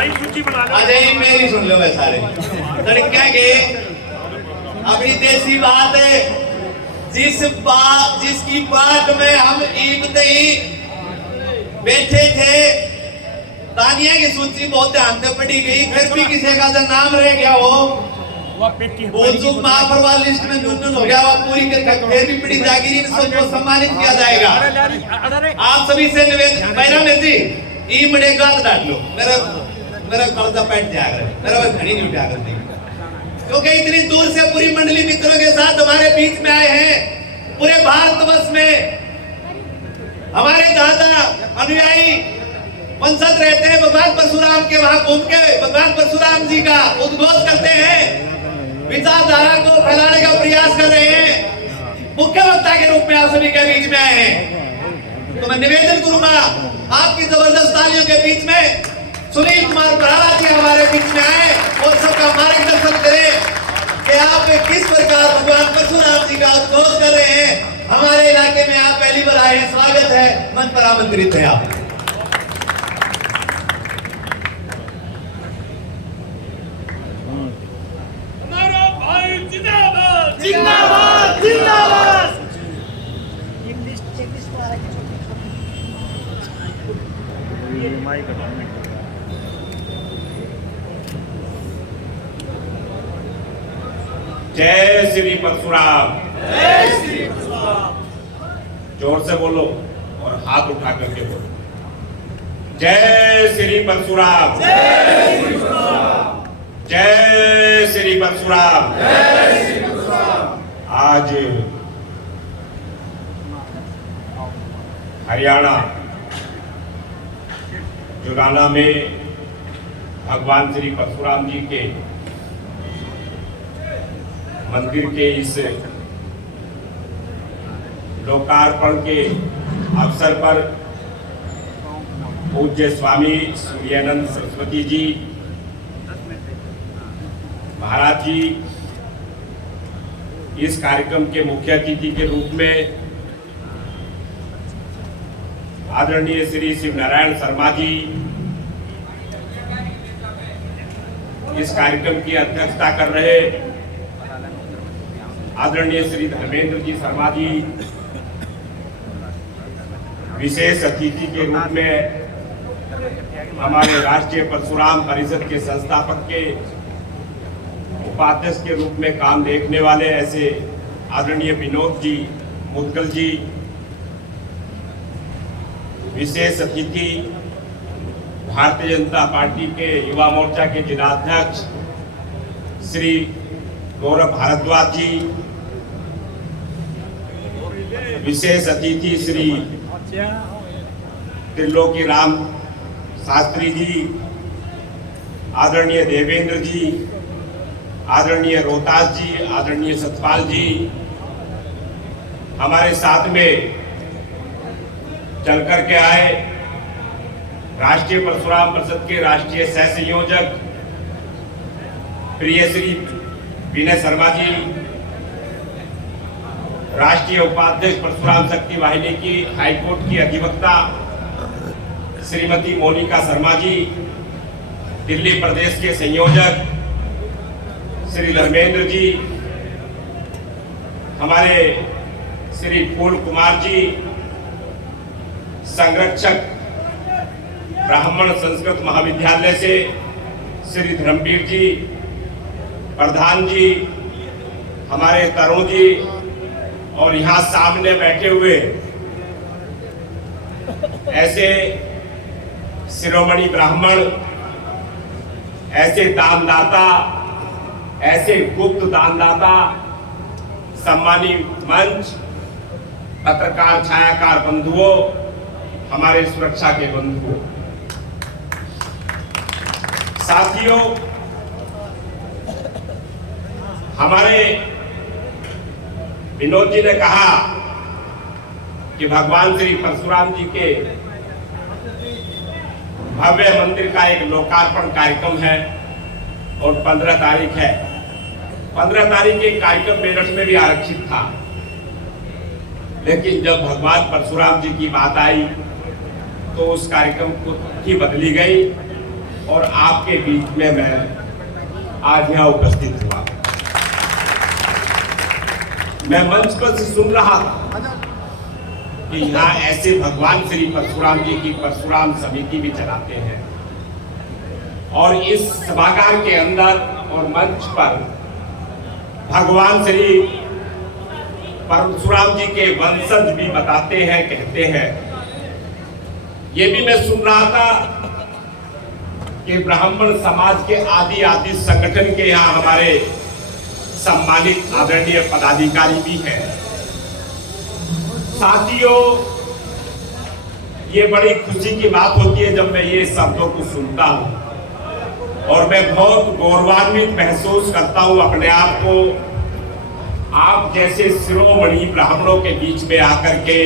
अजय मेरी सुन लो मैं सारे लड़कियां के अपनी देसी बात है। जिसकी बात में हम ईबते ही बैठे थे, तानिया की सूची बहुत ध्यान से पढ़ी गई, फिर भी किसी का जो नाम रह गया हो महापरवाल लिस्ट में न्यून हो गया, वो पूरी कर फिर भी पड़ी जाएगी, इनको सम्मानित किया जाएगा। आप सभी से निवेदन, बैराम जी ई बड़े गात डाल लो, मेरा कलजा पैट जाएगा, मेरा घड़ी नहीं उठा कर क्योंकि इतनी दूर से पूरी मंडली मित्रों के साथ हमारे बीच में आए हैं। पूरे भारतवर्ष में हमारे दादा अनुयायी वंशज रहते हैं, भगवान परशुराम के वहां घूम के भगवान परशुराम जी का उद्घोष करते हैं, विचारधारा को फैलाने का प्रयास कर रहे हैं। मुख्य वक्ता के रूप में आप सभी के बीच में आए हैं, तो मैं निवेदन करूंगा आपकी जबरदस्त तालियों के बीच में सुनील कुमार बराला जी हमारे बीच में आए और सबका मार्गदर्शन करें कि आप किस प्रकार भगवान परशुराम जी का उद्घोष कर रहे हैं। हमारे इलाके में आप पहली बार आए हैं, स्वागत है, मंच पर आमंत्रित है आप। हमारा भाई जिंदाबाद जिंदाबाद जिंदाबाद। जय श्री परशुराम। जोर से बोलो और हाथ उठा करके बोलो। जय श्री परशुराम। जय श्री परशुराम। आज हरियाणा जुलाना में भगवान श्री परशुराम जी के मंदिर के इस लोकार्पण के अवसर पर पूज्य स्वामी सूर्यानंद सरस्वती जी महाराज जी इस कार्यक्रम के मुख्य अतिथि के रूप में आदरणीय श्री शिवनारायण शर्मा जी इस कार्यक्रम की अध्यक्षता कर रहे आदरणीय श्री धर्मेंद्र जी शर्मा जी विशेष अतिथि के रूप में हमारे राष्ट्रीय परशुराम परिषद के संस्थापक के उपाध्यक्ष के रूप में काम देखने वाले ऐसे आदरणीय विनोद जी मुदगल जी, विशेष अतिथि भारतीय जनता पार्टी के युवा मोर्चा के जिलाध्यक्ष श्री गौरव भारद्वाज जी, विशेष अतिथि श्री त्रिलोकी राम शास्त्री जी, आदरणीय देवेंद्र जी, आदरणीय रोहतास जी, आदरणीय सतपाल जी, हमारे साथ में चल कर के आए राष्ट्रीय परशुराम परिषद के राष्ट्रीय सह संयोजक प्रिय श्री विनय शर्मा जी, राष्ट्रीय उपाध्यक्ष परशुराम शक्ति वाहिनी की हाईकोर्ट की अधिवक्ता श्रीमती मोनिका शर्मा जी, दिल्ली प्रदेश के संयोजक श्री धर्मेंद्र जी, हमारे श्री फूल कुमार जी, संरक्षक ब्राह्मण संस्कृत महाविद्यालय से श्री धर्मवीर जी, प्रधान जी, हमारे तरुण जी, और यहाँ सामने बैठे हुए ऐसे शिरोमणि ब्राह्मण, ऐसे दानदाता, ऐसे गुप्त दानदाता, सम्मानित मंच, पत्रकार छायाकार बंधुओं, हमारे सुरक्षा के बंधुओं, साथियों, हमारे विनोद जी ने कहा कि भगवान श्री परशुराम जी के भव्य मंदिर का एक लोकार्पण कार्यक्रम है और 15 तारीख है। 15 तारीख के कार्यक्रम मेरठ में भी आरक्षित था, लेकिन जब भगवान परशुराम जी की बात आई तो उस कार्यक्रम को ही बदली गई और आपके बीच में मैं आज यहाँ उपस्थित हुआ। मैं मंच पर से सुन रहा था कि यहाँ ऐसे भगवान श्री परशुराम जी की परशुराम समिति भी चलाते हैं और इस सभागार के अंदर और मंच पर भगवान श्री परशुराम जी के वंशज भी बताते हैं, कहते हैं। ये भी मैं सुन रहा था कि ब्राह्मण समाज के आदि संगठन के यहाँ हमारे सम्मानित आदरणीय पदाधिकारी भी हैं। साथियों, ये बड़ी खुशी की बात होती है जब मैं ये शब्दों को सुनता हूँ और मैं बहुत गौरवान्वित महसूस करता हूँ अपने आप को आप जैसे शिरोमणि ब्राह्मणों के बीच में आकर के,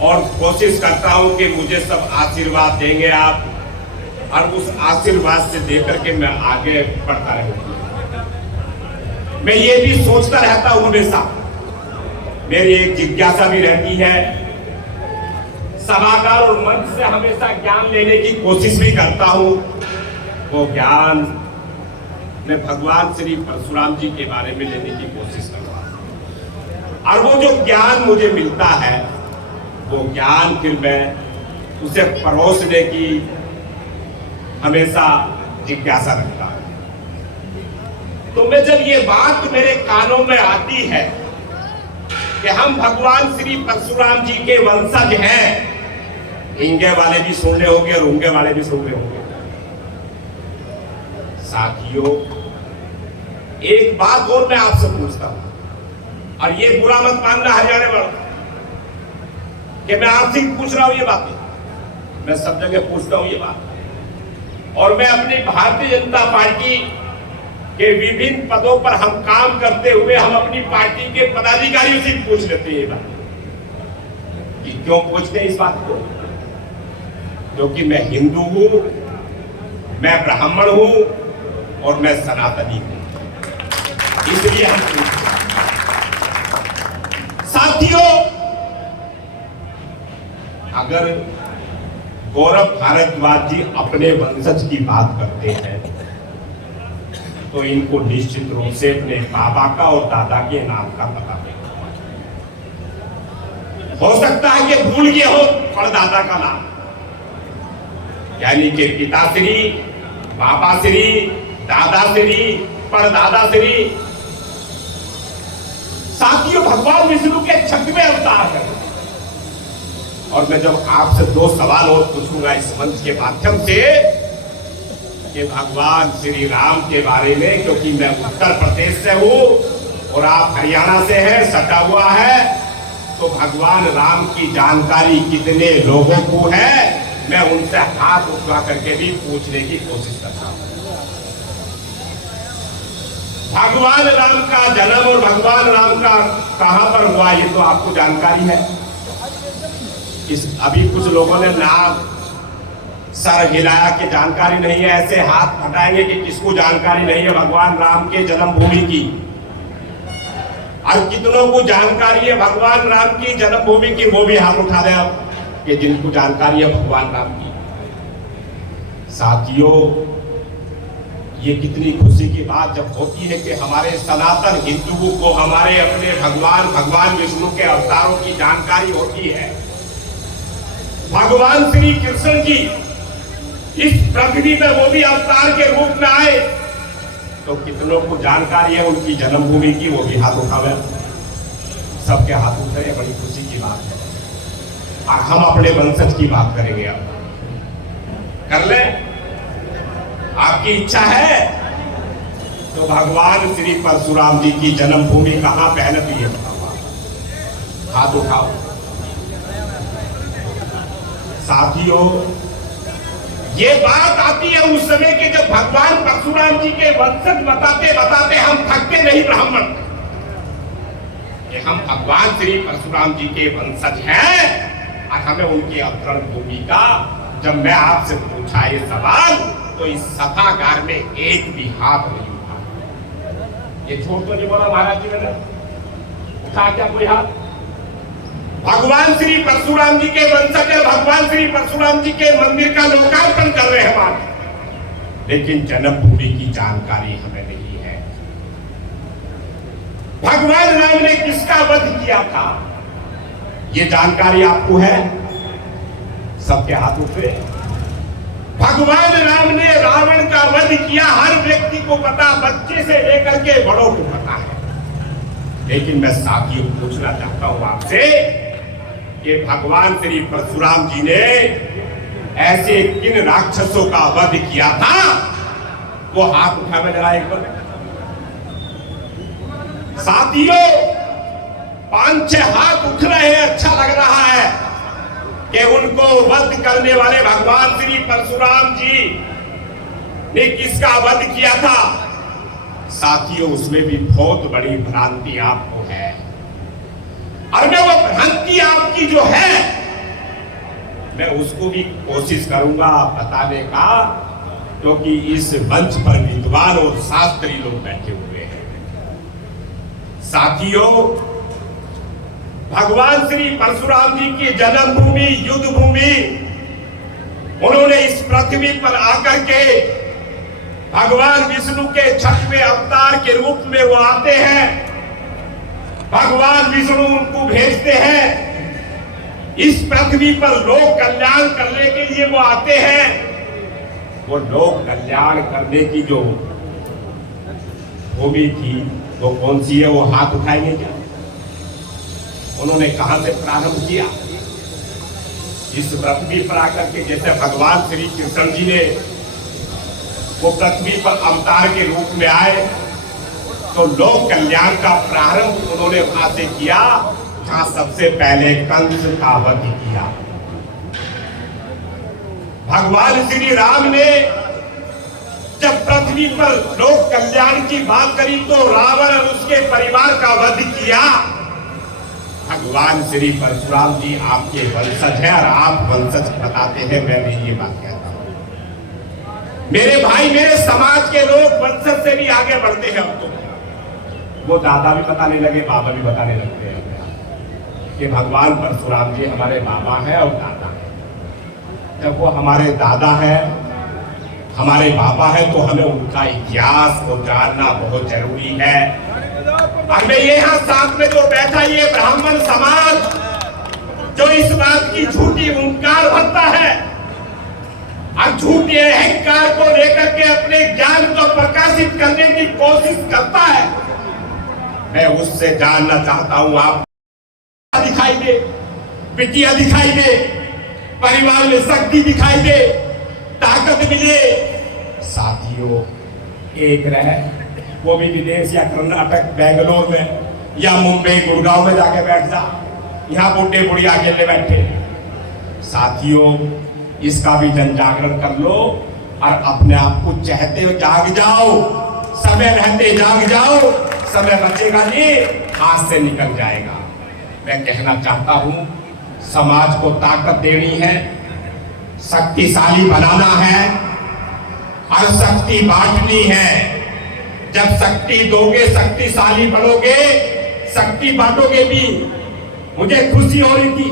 और कोशिश करता हूँ कि मुझे सब आशीर्वाद देंगे आप, और उस आशीर्वाद से देकर के मैं आगे बढ़ता रहूँगा। मैं ये भी सोचता रहता हूँ हमेशा, मेरी एक जिज्ञासा भी रहती है, सभागार और मंच से हमेशा ज्ञान लेने की कोशिश भी करता हूँ। वो ज्ञान मैं भगवान श्री परशुराम जी के बारे में लेने की कोशिश करता हूँ, और वो जो ज्ञान मुझे मिलता है वो ज्ञान फिर मैं उसे परोसने की हमेशा जिज्ञासा रखता हूँ। तो मैं जब ये बात मेरे कानों में आती है कि हम भगवान श्री परशुराम जी के वंशज हैं, इंगे वाले भी सुन रहे होंगे और उंगे वाले भी सुन रहे होंगे। साथियों, एक बात और मैं आपसे पूछता हूं, और ये बुरा मत मानना हरियाणा वालों कि मैं आपसे पूछ रहा हूं ये बातें, मैं सब जगह पूछता हूं ये बात, और मैं अपनी भारतीय जनता पार्टी के विभिन्न पदों पर हम काम करते हुए हम अपनी पार्टी के पदाधिकारियों से पूछ लेते हैं ये बात कि क्यों पूछते हैं इस बात को, क्योंकि मैं हिंदू हूं, मैं ब्राह्मण हूं और मैं सनातनी हूं, इसलिए हम पूछते हैं। साथियों, अगर गौरव भारद्वाज जी अपने वंशज की बात करते हैं तो इनको निश्चित रूप से अपने बाबा का और दादा के नाम का पता नहीं। हो सकता है कि भूल गए हो परदादा का नाम, यानी कि पिताश्री, बाबाश्री, दादाश्री, परदादाश्री। साथियों, भगवान विष्णु के 6वें अवतार है। और मैं जब आपसे 2 सवाल और पूछूंगा इस मंच के माध्यम से कि भगवान श्री राम के बारे में, क्योंकि मैं उत्तर प्रदेश से हूं और आप हरियाणा से हैं, सटा हुआ है, तो भगवान राम की जानकारी कितने लोगों को है, मैं उनसे हाथ उठा करके भी पूछने की कोशिश करता हूं। भगवान राम का जन्म और भगवान राम का कहां पर हुआ, ये तो आपको जानकारी है। अभी कुछ लोगों ने नाम सर हिलाया कि जानकारी नहीं है, ऐसे हाथ हटाएंगे कि किसको जानकारी नहीं है भगवान राम के जन्मभूमि की। और कितनों को जानकारी है भगवान राम की जन्मभूमि की, वो भी हाथ उठा दे कि जिनको जानकारी है भगवान राम की। साथियों, ये कितनी खुशी की बात जब होती है कि हमारे सनातन हिंदुओं को हमारे अपने भगवान विष्णु के अवतारों की जानकारी होती है। भगवान श्री कृष्ण जी इस पृथ्वी में वो भी अवतार के रूप में आए, तो कितनों को जानकारी है उनकी जन्मभूमि की, वो भी हाथ उठावे। सबके हाथ उठे, बड़ी खुशी की बात है। और हम अपने वंशज की बात करेंगे। अब कर ले, आपकी इच्छा है तो भगवान श्री परशुराम जी की जन्मभूमि कहां पहनती है, हाथ उठाओ। साथियों, ये बात आती है उस समय के जब भगवान परशुराम जी के वंशज बताते बताते हम थकते नहीं ब्राह्मण कि हम भगवान श्री परशुराम जी के वंशज हैं। और हमें उनकी अवतरण भूमि का जब मैं आपसे पूछा ये सवाल, तो इस सभागार में एक भी हाथ नहीं उठा। ये छोड़ तो नहीं बोला महाराज जी ने, उठा क्या कोई हाथ? भगवान श्री परशुराम जी के वंशज है, भगवान श्री परशुराम जी के मंदिर का लोकार्पण कर रहे हैं बात, लेकिन जन्मभूमि की जानकारी हमें नहीं है। भगवान राम ने किसका वध किया था, ये जानकारी आपको है? सबके हाथ उठे। भगवान राम ने रावण का वध किया, हर व्यक्ति को पता, बच्चे से लेकर के बड़ों को पता है। लेकिन मैं साथियों पूछना चाहता हूं आपसे कि भगवान श्री परशुराम जी ने ऐसे किन राक्षसों का वध किया था, वो हाथ उठा में जरा एक बार। साथियों, 5-6 हाथ उठ रहे हैं, अच्छा लग रहा है कि उनको वध करने वाले भगवान श्री परशुराम जी ने किसका वध किया था। साथियों, उसमें भी बहुत बड़ी भ्रांति आपको है, और मैं वो भ्रांति आपकी जो है, मैं उसको भी कोशिश करूंगा बताने का, क्योंकि इस मंच पर विद्वान और शास्त्री लोग बैठे हुए हैं। साथियों, भगवान श्री परशुराम जी की जन्मभूमि, युद्ध भूमि, उन्होंने इस पृथ्वी पर आकर के भगवान विष्णु के 6वें अवतार के रूप में वो आते हैं। भगवान विष्णु उनको भेजते हैं, इस पृथ्वी पर लोक कल्याण करने के लिए वो आते हैं। वो लोक कल्याण करने की जो भूमि थी वो कौन सी है, वो हाथ उठाएंगे क्या? उन्होंने कहां से प्रारंभ किया? इस पृथ्वी पर आकर के, जैसे भगवान श्री कृष्ण जी ने वो पृथ्वी पर अवतार के रूप में आए, तो लोक कल्याण का प्रारंभ उन्होंने वहां से किया जहां सबसे पहले कंस का वध किया। भगवान श्री राम ने जब पृथ्वी पर लोक कल्याण की बात करी तो रावण और उसके परिवार का वध किया। भगवान श्री परशुराम जी आपके वंशज हैं और आप वंशज बताते हैं, मैं भी ये बात कहता हूं। मेरे भाई, मेरे समाज के लोग वंशज से भी आगे बढ़ते हैं। अब तो वो दादा भी बताने लगे, बाबा भी बताने लगते हैं कि भगवान परशुराम जी हमारे बाबा हैं और दादा हैं। जब वो हमारे दादा हैं, हमारे बाबा हैं, तो हमें उनका इतिहास को जानना बहुत जरूरी है। और मैं यहाँ साथ में जो बैठा ये ब्राह्मण समाज जो इस बात की झूठी हुंकार भरता है और अपने अहंकार को लेकर के अपने ज्ञान को प्रकाशित करने की कोशिश करता है, मैं उससे जानना चाहता हूं, आप दिखाई दे, बिटिया दिखाई दे, परिवार में शक्ति दिखाई दे, ताकत मिले। साथियों, एक रहे वो भी विदेश या कर्नाटक, बेंगलोर में या मुंबई, गुड़गांव में जाके बैठ जा, यहाँ बुढ़े बुढ़िया अकेले बैठे। साथियों, इसका भी जन जागरण कर लो और अपने आप को चाहते हो जाग जाओ, समय रहते जाग जाओ, समय बचेगा नहीं, हाथ से निकल जाएगा। मैं कहना चाहता हूं, समाज को ताकत देनी है, शक्तिशाली बनाना है और शक्ति बांटनी है। जब शक्ति दोगे, शक्तिशाली बनोगे, शक्ति बांटोगे भी। मुझे खुशी हो रही थी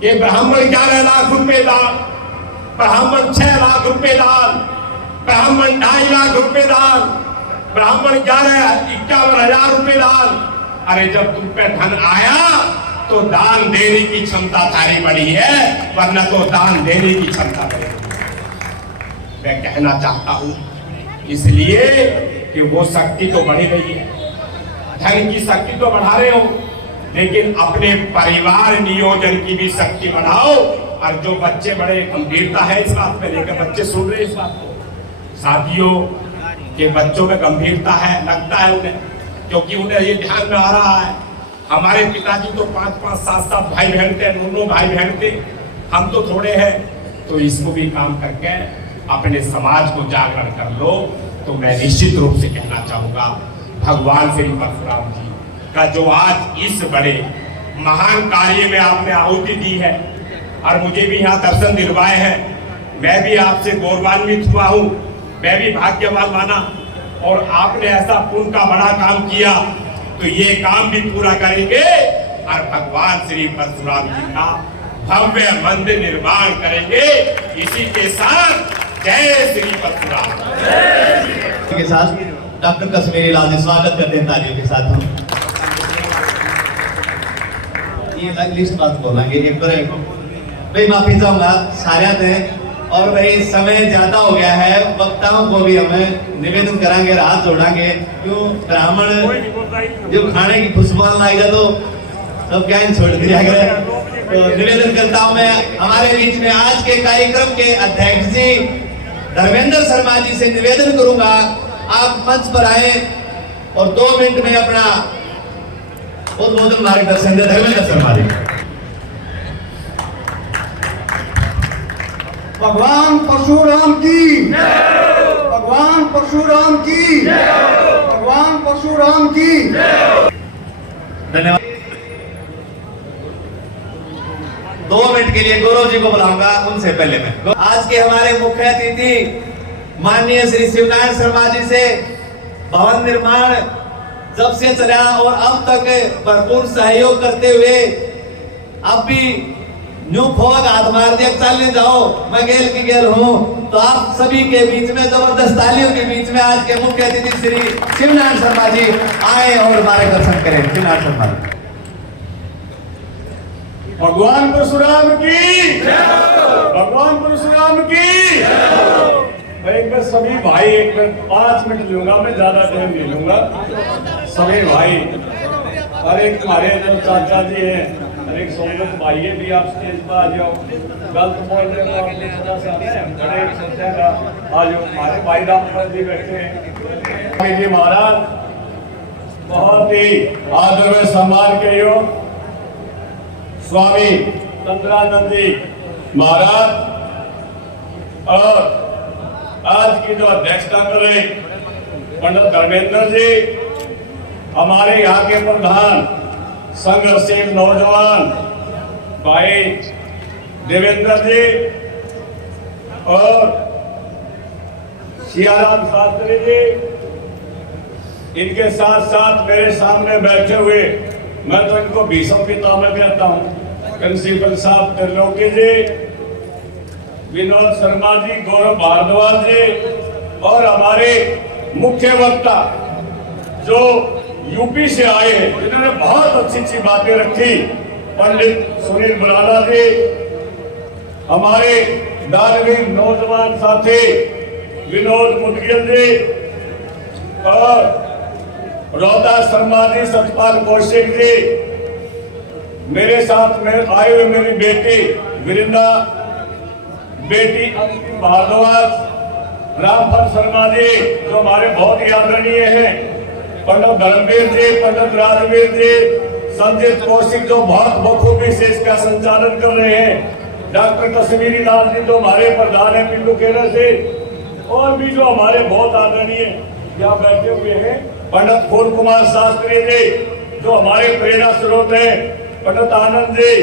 कि ब्राह्मण 11 लाख रुपए दान, ब्राह्मण 6 लाख रुपए दान, ब्राह्मण 2.5 लाख रुपए दान, ब्राह्मण 51,000 रुपए दान। अरे जब तुम पे धन आया तो दान देने की क्षमता सारी बढ़ी है, वरना तो दान देने की क्षमता बढ़ी। मैं कहना चाहता हूं इसलिए कि वो शक्ति तो बढ़ी रही है, धन की शक्ति तो बढ़ा रहे हो, लेकिन अपने परिवार नियोजन की भी शक्ति बढ़ाओ। और जो बच्चे बड़े गंभीरता है इस बात में लेकर, बच्चे सुन रहे इस बात को। साथियों, के बच्चों में गंभीरता है, लगता है उन्हें, क्योंकि उन्हें ये ध्यान में आ रहा है हमारे पिताजी तो 5-5, 7-7 भाई बहन थे, दोनों भाई बहन थे, हम तो थोड़े हैं। तो इसको भी काम करके अपने समाज को जागरण कर लो। तो मैं निश्चित रूप से कहना चाहूंगा, भगवान श्री परशुराम जी का जो आज इस बड़े महान कार्य में आपने आहुति दी है और मुझे भी यहाँ दर्शन दिलवाए हैं, मैं भी आपसे गौरवान्वित हुआ हूँ, मैं भी भाग्यवान माना। और आपने ऐसा पुण्य का बड़ा काम किया, तो ये काम भी पूरा करेंगे और भगवान श्री परशुराम जी का भव्य मंदिर निर्माण करेंगे। इसी के साथ जय श्री परशुराम के साथ डॉक्टर कश्मीरी लाल जी स्वागत करते हैं तालियों के साथ। हम ये लिस्ट बात बोलेंगे एक बार भाई, माफी चाहूंगा सारे थे और भाई समय ज्यादा हो गया है, वक्ताओं को भी हमें निवेदन कराएंगे, हाथ जोड़ेंगे। क्यों ब्राह्मण जो खाने की खुशबू लाएगा तो सब क्या छोड़ दिया गया। तो निवेदन करता हूं मैं हमारे बीच में आज के कार्यक्रम के अध्यक्ष जी धर्मेंद्र शर्मा जी से निवेदन करूंगा, आप मंच पर आए और 2 मिनट में अपना उद्बोधन मार्गदर्शन दे। धर्मेंद्र शर्मा जी। भगवान परशुराम की, भगवान परशुराम की, भगवान परशुराम की। धन्यवाद। 2 मिनट के लिए गौरव जी को बुलाऊंगा, उनसे पहले मैं आज के हमारे मुख्य अतिथि माननीय श्री शिवनारायण शर्मा जी से भवन निर्माण जब से चला और अब तक भरपूर सहयोग करते हुए, अब भी न्यू खोग हाथ मार दिया चलने जाओ, मैं गेल की गेल हूँ। तो आप सभी के बीच में जबरदस्त तालियों के बीच में आज के मुख्य अतिथि श्री शिवनारायण शर्मा जी आए और मार्गदर्शन करें। शिवनारायण शर्मा जी। भगवान परशुराम की, भगवान परशुराम की। एक बार सभी भाई, एक बार 5 मिनट लूंगा मैं, ज्यादा टाइम नहीं लूंगा। सभी भाई, और एक हमारे जो चाचा जी हैं, एक सोमनाथ भाई है भी, आप स्टेज पर आ जाओ। गलत बोलने का आपको सजा से आता है, बड़े सत्या का आ जाओ। हमारे भाई रामपाल जी बैठे हैं जी महाराज, बहुत ही आदर में सम्मान के योग स्वामी चंद्रानंद जी महाराज, और आज की जो अध्यक्षता कर रहे पंडित धर्मेंद्र जी, हमारे यहाँ के प्रधान संघर्षशील नौजवान भाई देवेंद्र जी और सियाराम शास्त्री जी, इनके साथ साथ मेरे सामने बैठे हुए, मैं तो इनको भीषम पितामह कहता हूँ, प्रिंसिपल साहब त्रिलोकी जी, विनोद शर्मा जी, गौरव भारद्वाज जी, और हमारे मुख्य वक्ता जो यूपी से आए हैं, जिन्होंने बहुत अच्छी बातें रखी, पंडित सुनील बुलाना जी, हमारे दानवीर नौजवान साथी विनोद मुदगिल जी और रोहतास शर्मा जी, सतपाल कौशिक जी, मेरे साथ में आए हुए मेरी बेटी वृंदा, बेटी अंकित भारद्वाज, रामफल शर्मा जी जो हमारे बहुत ही आदरणीय हैं, पंडित धर्मवीर जी, पंडित राजवीर जी, संजीत कौशिक जो बहुत बखूबी से इसका संचालन कर रहे हैं, डॉक्टर कश्मीरी लाल जी जो हमारे प्रधान है पिल्लू केरल से, और भी जो हमारे बहुत आदरणीय यहाँ बैठे हुए हैं, पंडित फूल कुमार शास्त्री जी जो हमारे प्रेरणा स्रोत हैं, पंडित आनंद जी,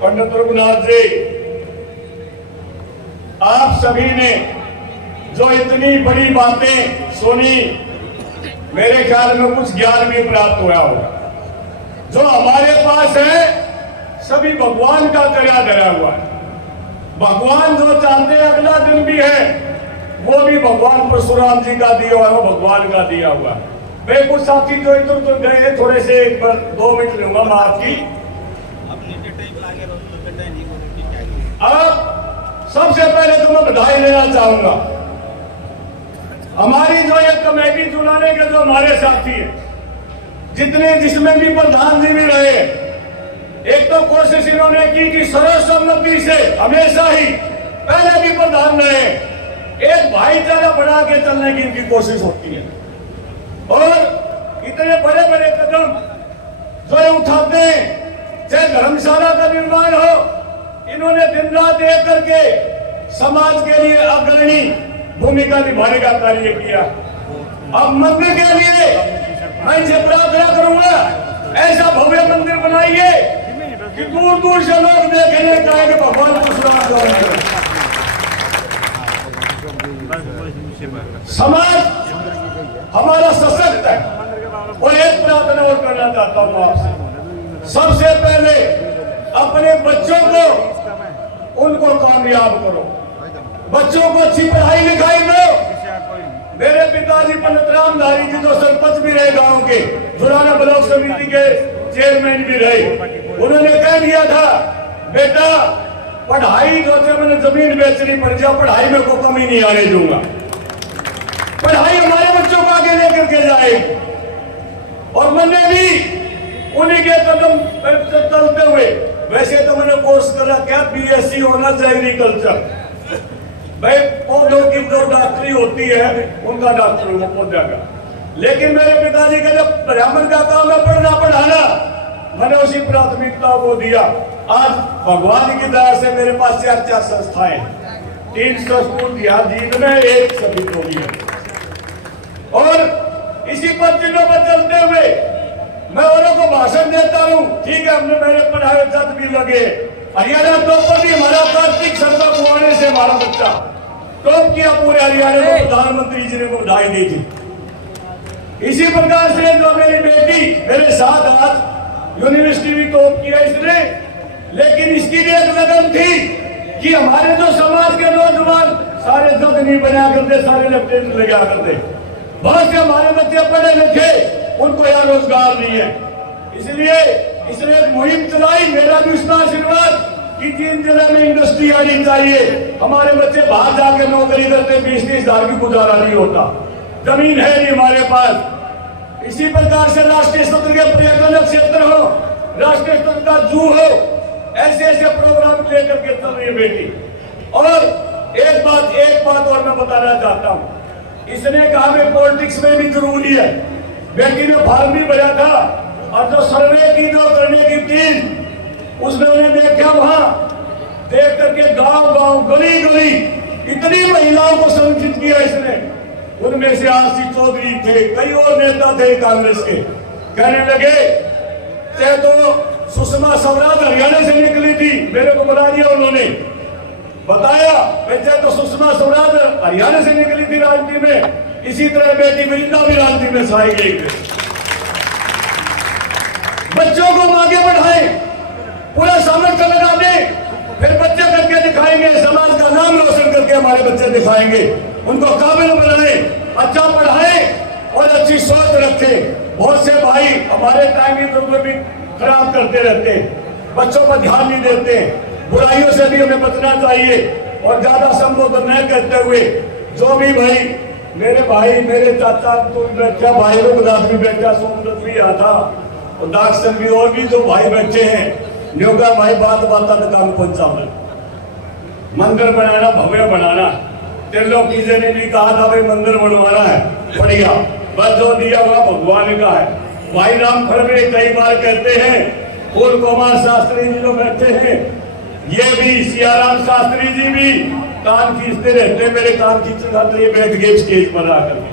पंडित रघुनाथ जी, आप सभी ने जो इतनी बड़ी बातें सुनी, मेरे ख्याल में कुछ ज्ञान भी प्राप्त हुआ होगा। जो हमारे पास है सभी भगवान का दया धरा हुआ है। भगवान जो चाहते हैं अगला दिन भी है, वो भी भगवान परशुराम जी का दिया हुआ है, वो भगवान का दिया हुआ है। मैं कुछ साथी जो इधर उधर गए थोड़े से एक बार 2 मिनट लूंगा मैं आपकी। अब सबसे पहले तो मैं बधाई देना चाहूंगा हमारी जो ये कमेटी चुनाने के जो हमारे साथी हैं, जितने जिसमें भी प्रधान जी भी रहे, एक तो कोशिश इन्होंने की कि सर्वसम्मति से हमेशा ही पहले भी प्रधान रहे, एक भाईचारा बना के चलने की इनकी कोशिश होती है। और इतने बड़े बड़े कदम जो ये उठाते हैं, चाहे धर्मशाला का निर्माण हो, इन्होंने दिन रात एक करके समाज के लिए अग्रणी भूमिका निभाने का कार्य किया। अब मंदिर के लिए मैं इनसे प्रार्थना करूंगा, ऐसा भव्य मंदिर बनाइए कि दूर दूर से लोग देखने कहेंगे भगवान परशुराम द्वारा। समाज हमारा सशक्त है। और एक प्रार्थना और करना चाहता हूं आपसे, सबसे पहले अपने बच्चों को उनको कामयाब करो, बच्चों को अच्छी पढ़ाई लिखाई दो। मेरे पिताजी पंडित रामधारी जी जो सरपंच भी रहे गांव के, जुराना ब्लॉक समिति के चेयरमैन भी रहे, उन्होंने कह दिया था बेटा पढ़ाई जो से मैंने जमीन बेचनी पड़ जाए, पढ़ाई में कोई कमी नहीं आने दूंगा, पढ़ाई हमारे बच्चों को आगे लेकर के जाएगी। और मैंने भी उन्हीं के कदम चलते हुए, वैसे तो मैंने कोर्स करा क्या BSc ऑनर्स एग्रीकल्चर, भाई पौधों की जो डॉक्टरी होती है उनका डॉक्टर हुआ पौधा का, लेकिन मेरे पिताजी का जब ब्राह्मण का काम है पढ़ना पढ़ाना, मैंने उसी प्राथमिकता को दिया। आज भगवान की दया से मेरे पास 4 संस्थाएं, 300 स्कूल यहाँ जीत में, एक सभी को भी है। और इसी पद्धतियों पर चलते हुए मैं औरों को भाषण देता हूँ, ठीक है हमने मेरे पढ़ाए छत भी लगे, हरियाणा टॉप पर भी हमारा कार्तिक शर्मा कुआने से हमारा बच्चा टॉप किया पूरे हरियाणा में, प्रधानमंत्री जी ने बधाई दी थी। इसी प्रकार से जो मेरी बेटी मेरे साथ आज यूनिवर्सिटी भी टॉप किया इसने, लेकिन इसकी भी एक लगन थी कि हमारे जो समाज के नौजवान सारे जग नहीं बना करते, सारे लेफ्टिनेंट लगा करते, बहुत से हमारे बच्चे पढ़े लिखे उनको यहाँ रोजगार नहीं है, इसलिए इसने एक मुहिम चलाई। मेरा भी उसका आशीर्वाद कि 3 जिले में इंडस्ट्री आनी चाहिए, हमारे बच्चे बाहर जाके नौकरी करते, 20-30 हजार की गुजारा नहीं होता, जमीन है नहीं हमारे पास। इसी प्रकार से राष्ट्रीय स्तर के पर्यटन क्षेत्र हो, राष्ट्रीय स्तर का जू हो, ऐसे ऐसे प्रोग्राम लेकर के चल रही है बेटी। और एक बात और मैं बताना चाहता हूँ, इसने कहा मैं पॉलिटिक्स में भी जरूरी है, बेटी ने फॉर्म भी भरा था, और जो सर्वे की जो करने की टीम उसने उन्हें देखा, वहां देख करके गांव गली गली इतनी महिलाओं को संगठित किया इसने। उनमें से आशीष चौधरी थे, कई और नेता थे कांग्रेस के, कहने लगे चाहे तो सुषमा स्वराज हरियाणा से निकली थी, मेरे को बता दिया उन्होंने, बताया चाहे तो सुषमा स्वराज हरियाणा से निकली थी राजनीति में, इसी तरह बेटी वृंदा भी राजनीति में छाई गई। बच्चों को आगे बढ़ाएं, पूरा सामर्थ्य लगा दें, फिर बच्चे करके दिखाएंगे, समाज का नाम रोशन करके हमारे बच्चे दिखाएंगे, उनको काबिल बनाएं, अच्छा पढ़ाएं और अच्छी सोच रखें। बहुत से भाई हमारे टाइम भी खराब करते रहते हैं, बच्चों पर ध्यान नहीं देते, बुराइयों से भी हमें बचना चाहिए। और ज्यादा संबोधन न करते हुए जो भी भाई मेरे चाचा तो बैठा, भाई रघुनाथ भी बैठा, सोमदत्त भी आता और दाक्षण भी, और भी जो भाई बैठे हैं, योगा भाई बात काम पहुंचा मंदिर बनाना, भव्य बनाना। त्रिलोकी जी ने भी कहा था भाई मंदिर बनवाना है, बढ़िया, बस जो दिया हुआ भगवान का है। भाई राम खड़गे कई बार कहते हैं, फूल कुमार शास्त्री जी जो बैठे हैं, ये भी सियाराम शास्त्री जी भी कान खींचते रहते, मेरे कान खींचने खाते बैठ गए स्टेज पर आकर के।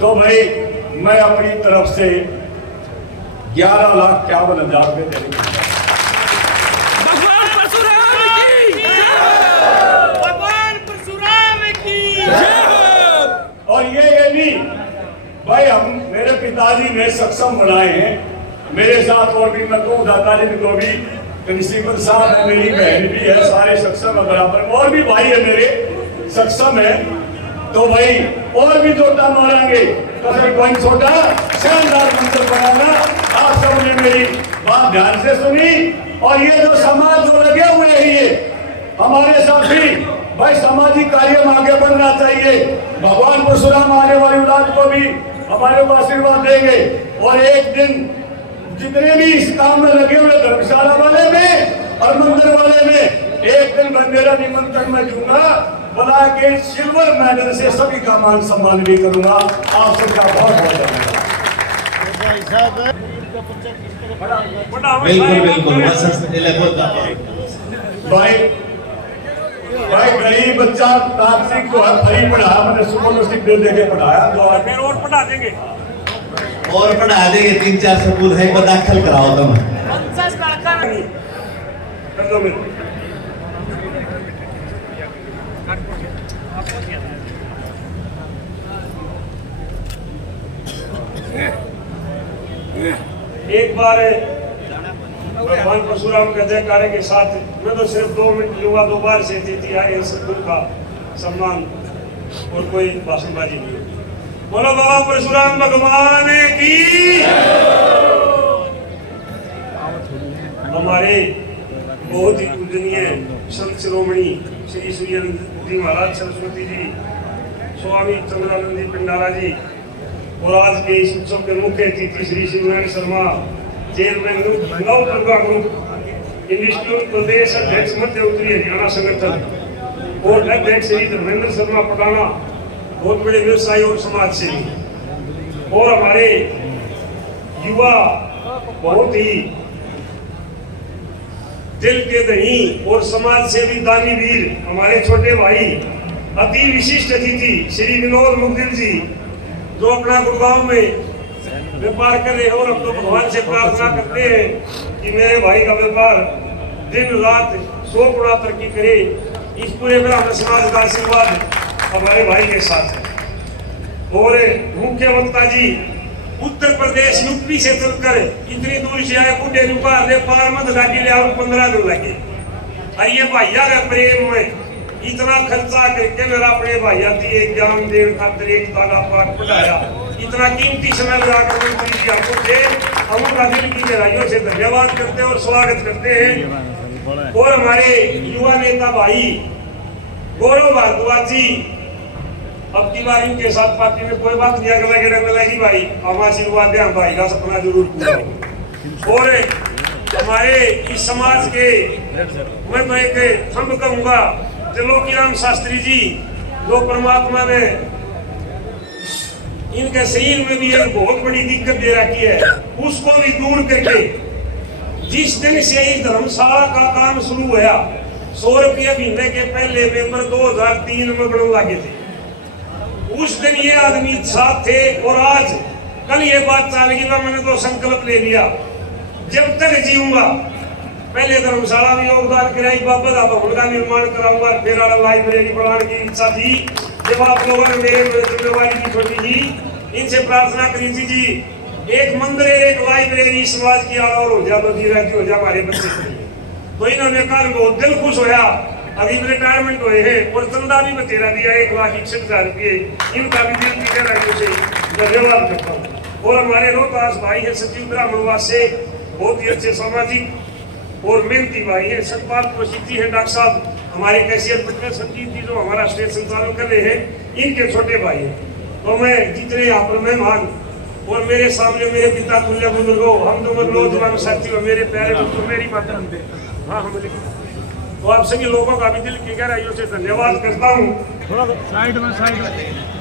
तो भाई मैं अपनी तरफ से 11,51,000 रुपये देंगे। भगवान परशुराम की और ये नहीं भाई, हम मेरे पिताजी ने सक्षम बनाए हैं, मेरे साथ और भी मैं कहूँ दादाजी को भी, प्रिंसिपल साहब है, मेरी बहन भी है, सारे सक्षम है बराबर, और भी भाई है मेरे सक्षम है। तो भाई और भी जोटा मारेंगे, कसर कोई छोटा शानदार मंदिर बनाना। आप सबने मेरी बात ध्यान से सुनी। और ये जो समाज जो लगे हुए हैं, ये हमारे साथी भाई, सामाजिक कार्य में आगे बढ़ना चाहिए। भगवान परशुराम आने वाली औलाद को भी हमारे को आशीर्वाद देंगे। और एक दिन जितने भी इस काम में लगे हुए धर्मशाला वाले में और मंदिर वाले में, एक दिन मैं मेरा निमंत्रण मैं दूंगा, बुला के सिल्वर मेडल से सभी का मान सम्मान भी करूंगा। आप सबका बहुत बहुत धन्यवाद। बिल्कुल भाई गरीब बच्चा तापसिक को फ्री पढ़ाया, मैंने सुपर सिख दे के पढ़ाया, फिर और पढ़ा देंगे, और पढ़ा देंगे। 3-4 सबूत है, दाखिल कराओ तुम। एक बार भगवान परशुराम के जयकारे के साथ मैं तो सिर्फ 2 मिनट लूंगा, 2 बार से थी आए सबका सम्मान और कोई भाषणबाजी नहीं। बोलो बाबा परशुराम भगवान की। हमारे बहुत ही पूजनीय संत शिरोमणि श्री श्री जी महाराज सरस्वती जी, स्वामी चंद्रानंद जी पिंडारा जी, और आज के इस उत्सव के मुख्य अतिथि Shri Shivnarayan Sharma, chairman Nav Durga group institute प्रदेश अध्यक्ष मध्य उत्तरी हरियाणा संगठन, और अध्यक्ष श्री धर्मेंद्र शर्मा पटाना, बहुत बड़े व्यवसायी और समाज सेवी, और हमारे युवा बहुत ही दिल के धनी और समाज सेवी दानी वीर, हमारे छोटे भाई, अति विशिष्ट अतिथि श्री विनोद मुग्दिल जी, जो अपना गुड़गांव में व्यापार कर रहे हैं, और अब तो भगवान से प्रार्थना करते हैं कि मेरे भाई का व्यापार दिन रात 100 गुना तरक्की करे। इस पूरे ब्राह्मण समाज का आशीर्वाद हमारे भाई के साथ है। और मुख्य वक्ता जी उत्तर प्रदेश यूपी से चलकर इतनी दूर से आए, बूढ़े रुपा दे पार मत गाड़ी ले आओ, 15 दिन लगे। और ये भैया का प्रेम में इतना खर्चा करके मेरा अपने भैया थी एग्जाम देने खातिर एक ताला पाठ पढ़ाया, इतना कीमती समय लगाकर मंत्री जी आपको थे, हम उनका दिल की गहराइयों से धन्यवाद करते हैं और स्वागत करते हैं। और हमारे युवा नेता भाई गौरव भारद्वाज जी, अब की बार इनके साथ पार्टी में कोई बात नहीं अगला मिलेगी भाई, हम आशीर्वाद दें, हम भाई का सपना जरूर पूरा हो। और हमारे इस समाज के मैं तो एक थंब कहूंगा, त्रिलोकी राम शास्त्री जी, जो परमात्मा ने इनके शरीर में भी एक बहुत बड़ी दिक्कत दे रखी है, उसको भी दूर करके जिस दिन से इस धर्मशाला का काम शुरू हुआ, 100 रुपये महीने के पहले मेंबर 2003 में बढ़ने लगे थे, उस दिन ये आदमी साथ थे। और आज कल ये बात चल गई, मैंने तो संकल्प ले लिया, जब तक जीऊंगा पहले धर्मशाला में योगदान कराई, बाबा का भवन का निर्माण कराऊंगा, फिर लाइब्रेरी बनाने की इच्छा थी। जब आप लोगों ने मेरे जिम्मेवारी की छोटी जी इनसे प्रार्थना करी थी जी, एक मंदिर एक लाइब्रेरी समाज की और हो जा, बदी रहती हो जा हमारे बच्चे के लिए, तो इन्होंने कहा बहुत दिल खुश होया। अभी रिटायरमेंट हुए हैं और चंदा भी बतेरा दिया 1,61,000 रुपये, इनका भी दिल की गहराइयों से धन्यवाद करता हूँ। और हमारे रोहतास भाई है सचिव ब्राह्मणवास से, बहुत ही अच्छे सामाजिक और मेहनती भाई है। सतपाल कोशिकी है डॉक्टर साहब, हमारे कैशियर पटना संजीव जी जो हमारा स्टेज संचालन कर रहे हैं, इनके छोटे भाई हैं। तो मैं जितने यहाँ पर मेहमान और मेरे सामने मेरे पिता तुल्य बुजुर्गों, हम जो नौजवान साथियों, मेरे प्यारे बच्चों, मेरी माता, हाँ हम तो आप सभी लोगों का भी दिल की गहराइयों से धन्यवाद करता हूँ। साइड में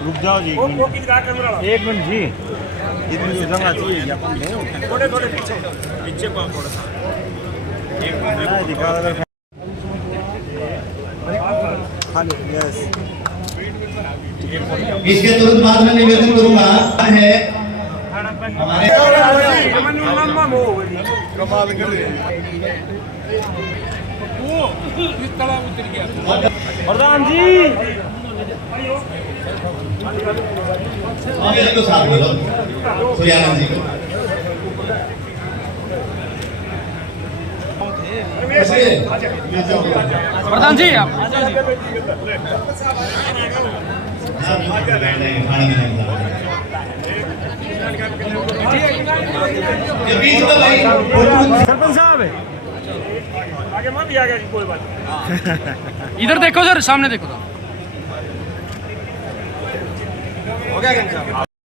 रुक जाओ जी, एक मिनट जी, इतनी तो जगह चाहिए, थोड़े थोड़े पीछे को थोड़ा सा दिखा अगर इसके तुरंत बाद में निवेदन करूंगा है हमारे प्रधान जी तो साथ बोलो सूर्यानंद जी को प्रधान जी आप सरपंच साहब आगे मत भी आ गया कोई बात इधर देखो सर, सामने देखो। हो गया